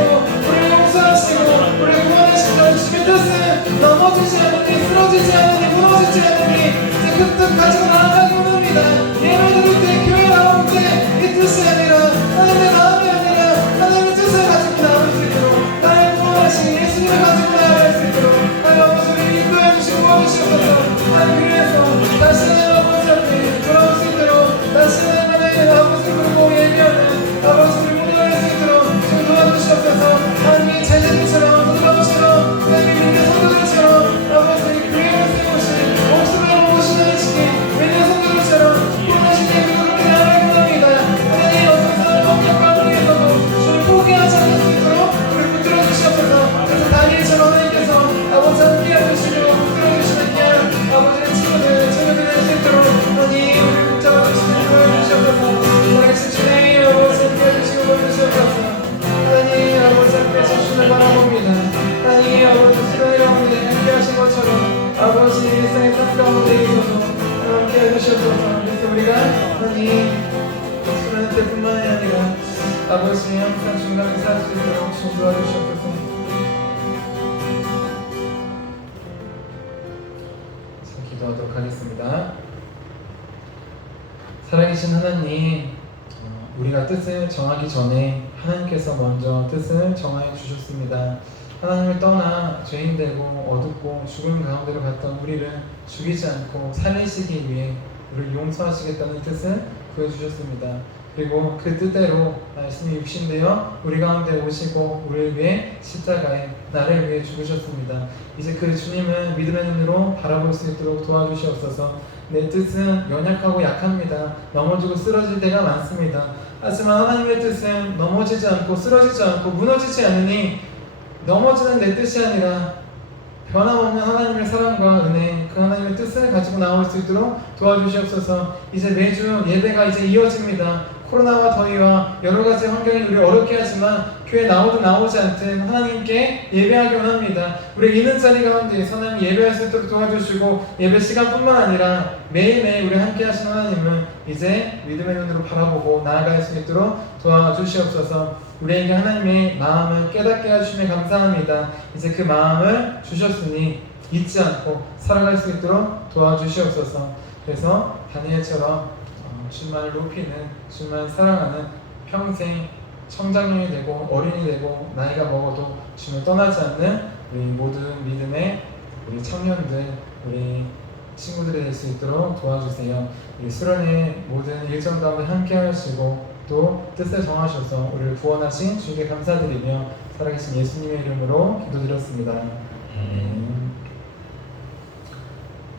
우리를 용서하시고 우리를 구원하시고 주님의 뜻은 넘어지지 않으니 쓰러지지 않으니 무너지지 않으니 이제 그 뜻 가지고 나아가기 원합니다. 예배 드릴 때 교회 나올 때 이 뜻이 아니라 하나님의 마음이 아니라 하나님의 뜻을 가지고 나올 수 있도록 나의 구원하신 예수님을 가지고 나아갈 수 있도록 하나님 아버지를 인도해 주시고 도와주시옵소서. 하나님 위해서 다시 하나님 아버지 앞에 돌아올 수 있도록 다시 하나님 아버지 부르고 예배하는 아버지를 모두할 수 있도록 좀 도와주시옵소서. 하나님의 제자들처럼 부드러우처럼 하나님의 믿는 성도들처럼 아버지 교회를 세우신 목숨을 모시는 시기 믿는 성도들처럼 구원하신 예배로 그렇게 나아가기 원합니다. 하나님 어떤 법적 관계에서도 주를 포기하지 않을 수 있도록 우리 붙들어 주시옵소서. 그래서 다니엘처럼 하나님께서 아버지 함께 해주시고 붙들어 주시는 귀한 아버지의 친구들 친구들 될 수 있도록 하나님 우리 붙잡아 주시는 도와 주시옵소서. 살아계신 주님 아버지 함께 해주시고 보여주시옵소서. 하나님 아버지 함께 해주시는 바라봅니다. 하나님 아버지 시간이 가운데 함께 하신 것처럼 아버지 일상의 삶 가운데 있어서 함께 해주시옵소서. 그래서 우리가 하나님 수련회 때뿐만이 아니라 아버지 항상 중간에 살 수 있도록 좀 도와주시옵소서. 자, 기도하도록 하겠습니다. 살아계신 하나님, 우리가 뜻을 정하기 전에 하나님께서 먼저 뜻을 정하여 주셨습니다. 하나님을 떠나 죄인되고 어둡고 죽음 가운데로 갔던 우리를 죽이지 않고 살리시기 위해 우리를 용서하시겠다는 뜻을 보여주셨습니다. 그리고 그 뜻대로 말씀이 육신되어 우리 가운데 오시고 우리를 위해 십자가에 나를 위해 죽으셨습니다. 이제 그 주님을 믿음의 눈으로 바라볼 수 있도록 도와주시옵소서. 내 뜻은 연약하고 약합니다. 넘어지고 쓰러질 때가 많습니다. 하지만 하나님의 뜻은 넘어지지 않고 쓰러지지 않고 무너지지 않으니 넘어지는 내 뜻이 아니라 변함없는 하나님의 사랑과 은혜, 그 하나님의 뜻을 가지고 나올 수 있도록 도와주시옵소서. 이제 매주 예배가 이제 이어집니다. 코로나와 더위와 여러 가지 환경이 우리를 어렵게 하지만 교회 나오든 나오지 않든 하나님께 예배하기 원합니다. 우리 있는 자리 가운데에서 하나님 예배할 수 있도록 도와주시고 예배 시간뿐만 아니라 매일매일 우리 함께 하신 하나님을 이제 믿음의 눈으로 바라보고 나아갈 수 있도록 도와주시옵소서. 우리에게 하나님의 마음을 깨닫게 해주심에 감사합니다. 이제 그 마음을 주셨으니 잊지 않고 살아갈 수 있도록 도와주시옵소서. 그래서 다니엘처럼 주님만을 높이는, 주님만을 사랑하는 평생 청장년이 되고 어린이 되고 나이가 먹어도 주님을 떠나지 않는 우리 모든 믿음의 우리 청년들, 우리 친구들이 될 수 있도록 도와주세요. 우리 수련의 모든 일정 가운데 함께 하시고 또 뜻을 정하셔서 우리를 구원하신 주님께 감사드리며 살아계신 예수님의 이름으로 기도드렸습니다.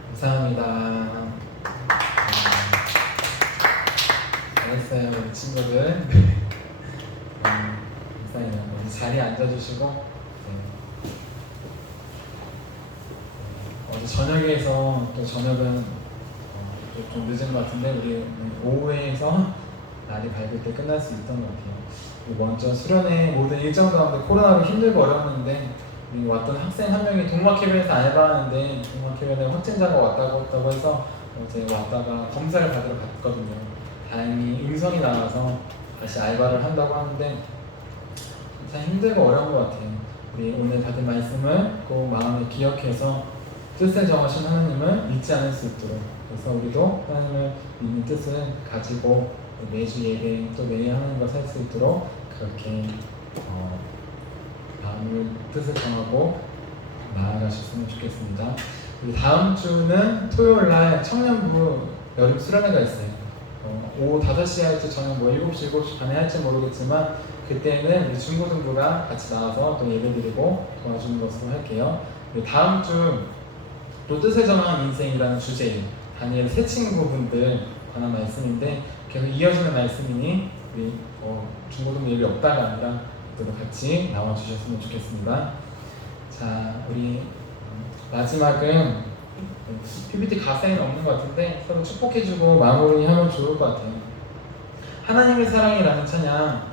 감사합니다. 잘했어요 우리 친구들. 감사해요. 우리 자리에 앉아주시고 어제 저녁에서 또 저녁은 좀 늦은 것 같은데 우리 오후에서 날이 밝을 때 끝날 수 있던 것 같아요. 먼저 수련회 모든 일정 가운데 코로나로 힘들고 어려웠는데 우리 왔던 학생 한 명이 동막해변에서 알바하는데 동막해변에 확진자가 왔다고 해서 어제 왔다가 검사를 받으러 갔거든요. 다행히 음성이 나와서 다시 알바를 한다고 하는데 참 힘들고 어려운 것 같아요. 우리 오늘 받은 말씀을 꼭 마음에 기억해서 뜻을 정하신 하나님을 잊지 않을 수 있도록, 그래서 우리도 하나님을 믿는 뜻을 가지고 매주 예배 또 매일 하나님과 살 수 있도록 그렇게 마음을 뜻을 정하고 나아가셨으면 좋겠습니다. 그리고 다음 주는 토요일 날 청년부 여름 수련회가 있어요. 오후 5시에 할지 저녁 7시, 7시 반에 할지 모르겠지만 그때는 우리 중고등부가 같이 나와서 또 예배드리고 도와주는 것으로 할게요. 그리고 다음 주 또 뜻을 정한 인생이라는 주제예요. 다니엘 새 친구분들 관한 말씀인데 계속 이어지는 말씀이니 우리 중고등 예배 없다가 아니라 또 같이 나와주셨으면 좋겠습니다. 자, 우리 마지막은 PPT 가사에는 없는 것 같은데 서로 축복해주고 마무리하면 좋을 것 같아요. 하나님의 사랑이라는 찬양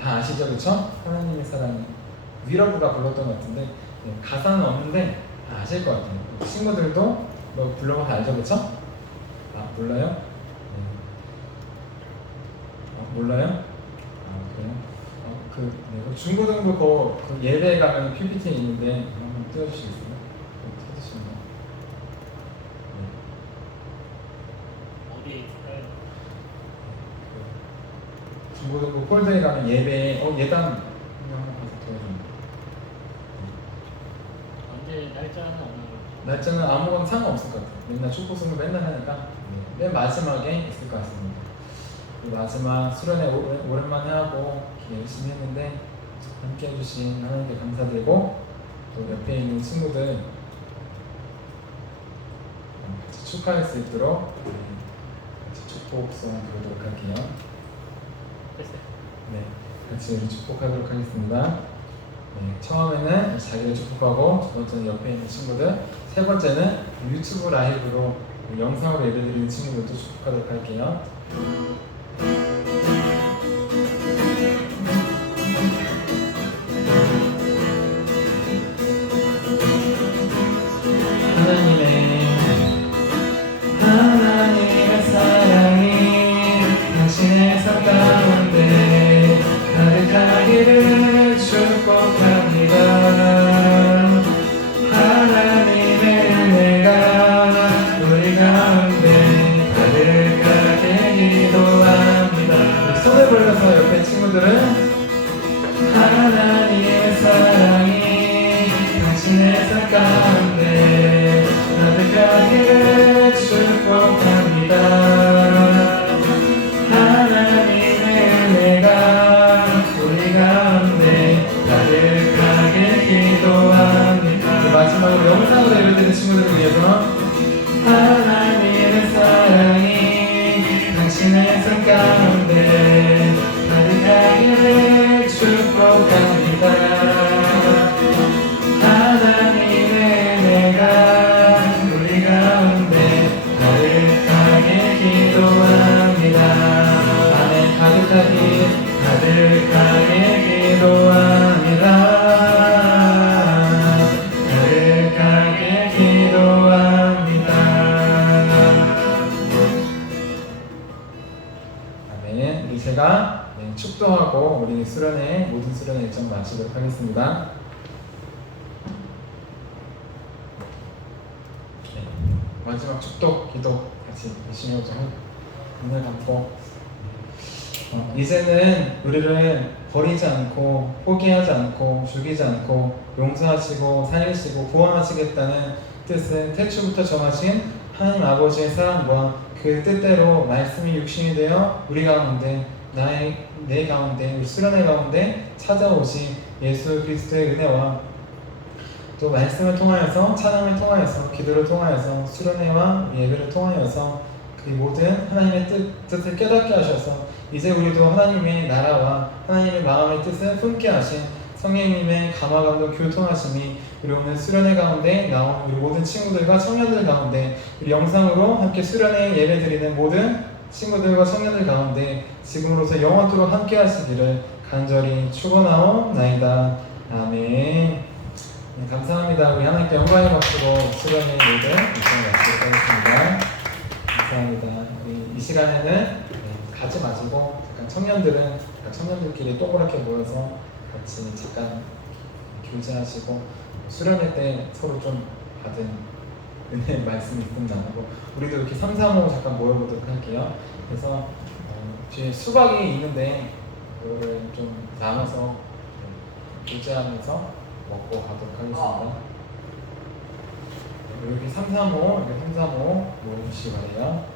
다 아시죠, 그렇죠? 하나님의 사랑이 위러브가 불렀던 것 같은데 가사는 없는데 다 아실 것 같아요. 친구들도 뭐 불러봐 알죠, 그렇죠? 아, 몰라요? 몰라요? 아, 그래요? 중고등부 그 예배에 가면 PPT 있는데 한번 띄워주시겠어요? 띄워주시면 어디에 있을까요? 중고등부 폴더에 가면 예배 예단 한번 가서 도와주면 언제 날짜는 없나요? 날짜는 아무거나 상관없을 것 같아요. 맨날 축구 승부 맨날 하니까 맨 마지막에 있을 것 같습니다. 그리고 마지막 수련회 오랜만에 하고 열심히 했는데 함께 해주신 하나님께 감사드리고 또 옆에 있는 친구들 같이 축하할 수 있도록 같이 축복송 부르도록 할게요. 네, 같이 우리 축복하도록 하겠습니다. 네, 처음에는 자기를 축복하고 두 번째는 옆에 있는 친구들, 세 번째는 유튜브 라이브로 영상으로 예배드리는 친구들도 축복하도록 할게요. 하나님의 사랑이 당신의 삶 가운데 가득하기를 축복합니다. 하나님의 은혜가 우리 가운데 가득하게 기도합니다. 손을 벌려서 옆에 친구들은 하나님의 사랑이 당신의 삶 가운데 가득하기를 축복합니다. 하나님의 은혜가 우리 가운데 가득하게 기도합니다. 마지막으로 영상으로 예배드리는 친구들을 위해서 하나님의 사랑이 당신의 삶 가운데 가득하기를 축복합니다. 하나님의 은혜가 우리 가운데 가득하게 기도합니다. 아멘. 가득하게 기도합니다. 가득하게 기도합니다. 아멘. 우리 제가 축도하고 우리 수련회 모든 수련회 일정 마치도록 하겠습니다. 마지막 축도 기도 같이 열심히 하죠. 눈을 감고 이제는 우리를 버리지 않고 포기하지 않고 죽이지 않고 용서하시고 살리시고 구원하시겠다는 뜻을 태초부터 정하신 하나님 아버지의 사랑과 그 뜻대로 말씀이 육신이 되어 우리 가운데 내 가운데 우리 수련회 가운데 찾아오신 예수 그리스도의 은혜와 또 말씀을 통하여서 찬양을 통하여서 기도를 통하여서 수련회와 예배를 통하여서 그 모든 하나님의 뜻을 깨닫게 하셔서 이제 우리도 하나님의 나라와 하나님의 마음의 뜻을 품게 하신 성령님의 감화감동 교통하심이 우리 오늘 수련회 가운데 나온 우리 모든 친구들과 청년들 가운데 우리 영상으로 함께 수련회 예배드리는 모든 친구들과 청년들 가운데 지금으로부터 영원토록 함께 하시기를 간절히 축원하옵나이다. 아멘. 네, 감사합니다. 우리 하나님께 영광의 박수로 수련회 예배 마치도록 하겠습니다. 감사합니다. 우리 이 시간에는 가지 마시고 잠깐 청년들끼리 동그랗게 모여서 같이 잠깐 교제하시고 수련회 때 서로 좀 받은 은혜 말씀 있으면 나누고 우리도 이렇게 3, 3, 5 잠깐 모여보도록 할게요. 그래서 뒤에 수박이 있는데 그거를 좀 나눠서 유지하면서 먹고 가도록 하겠습니다. 이렇게 335 모여주시기 바래요.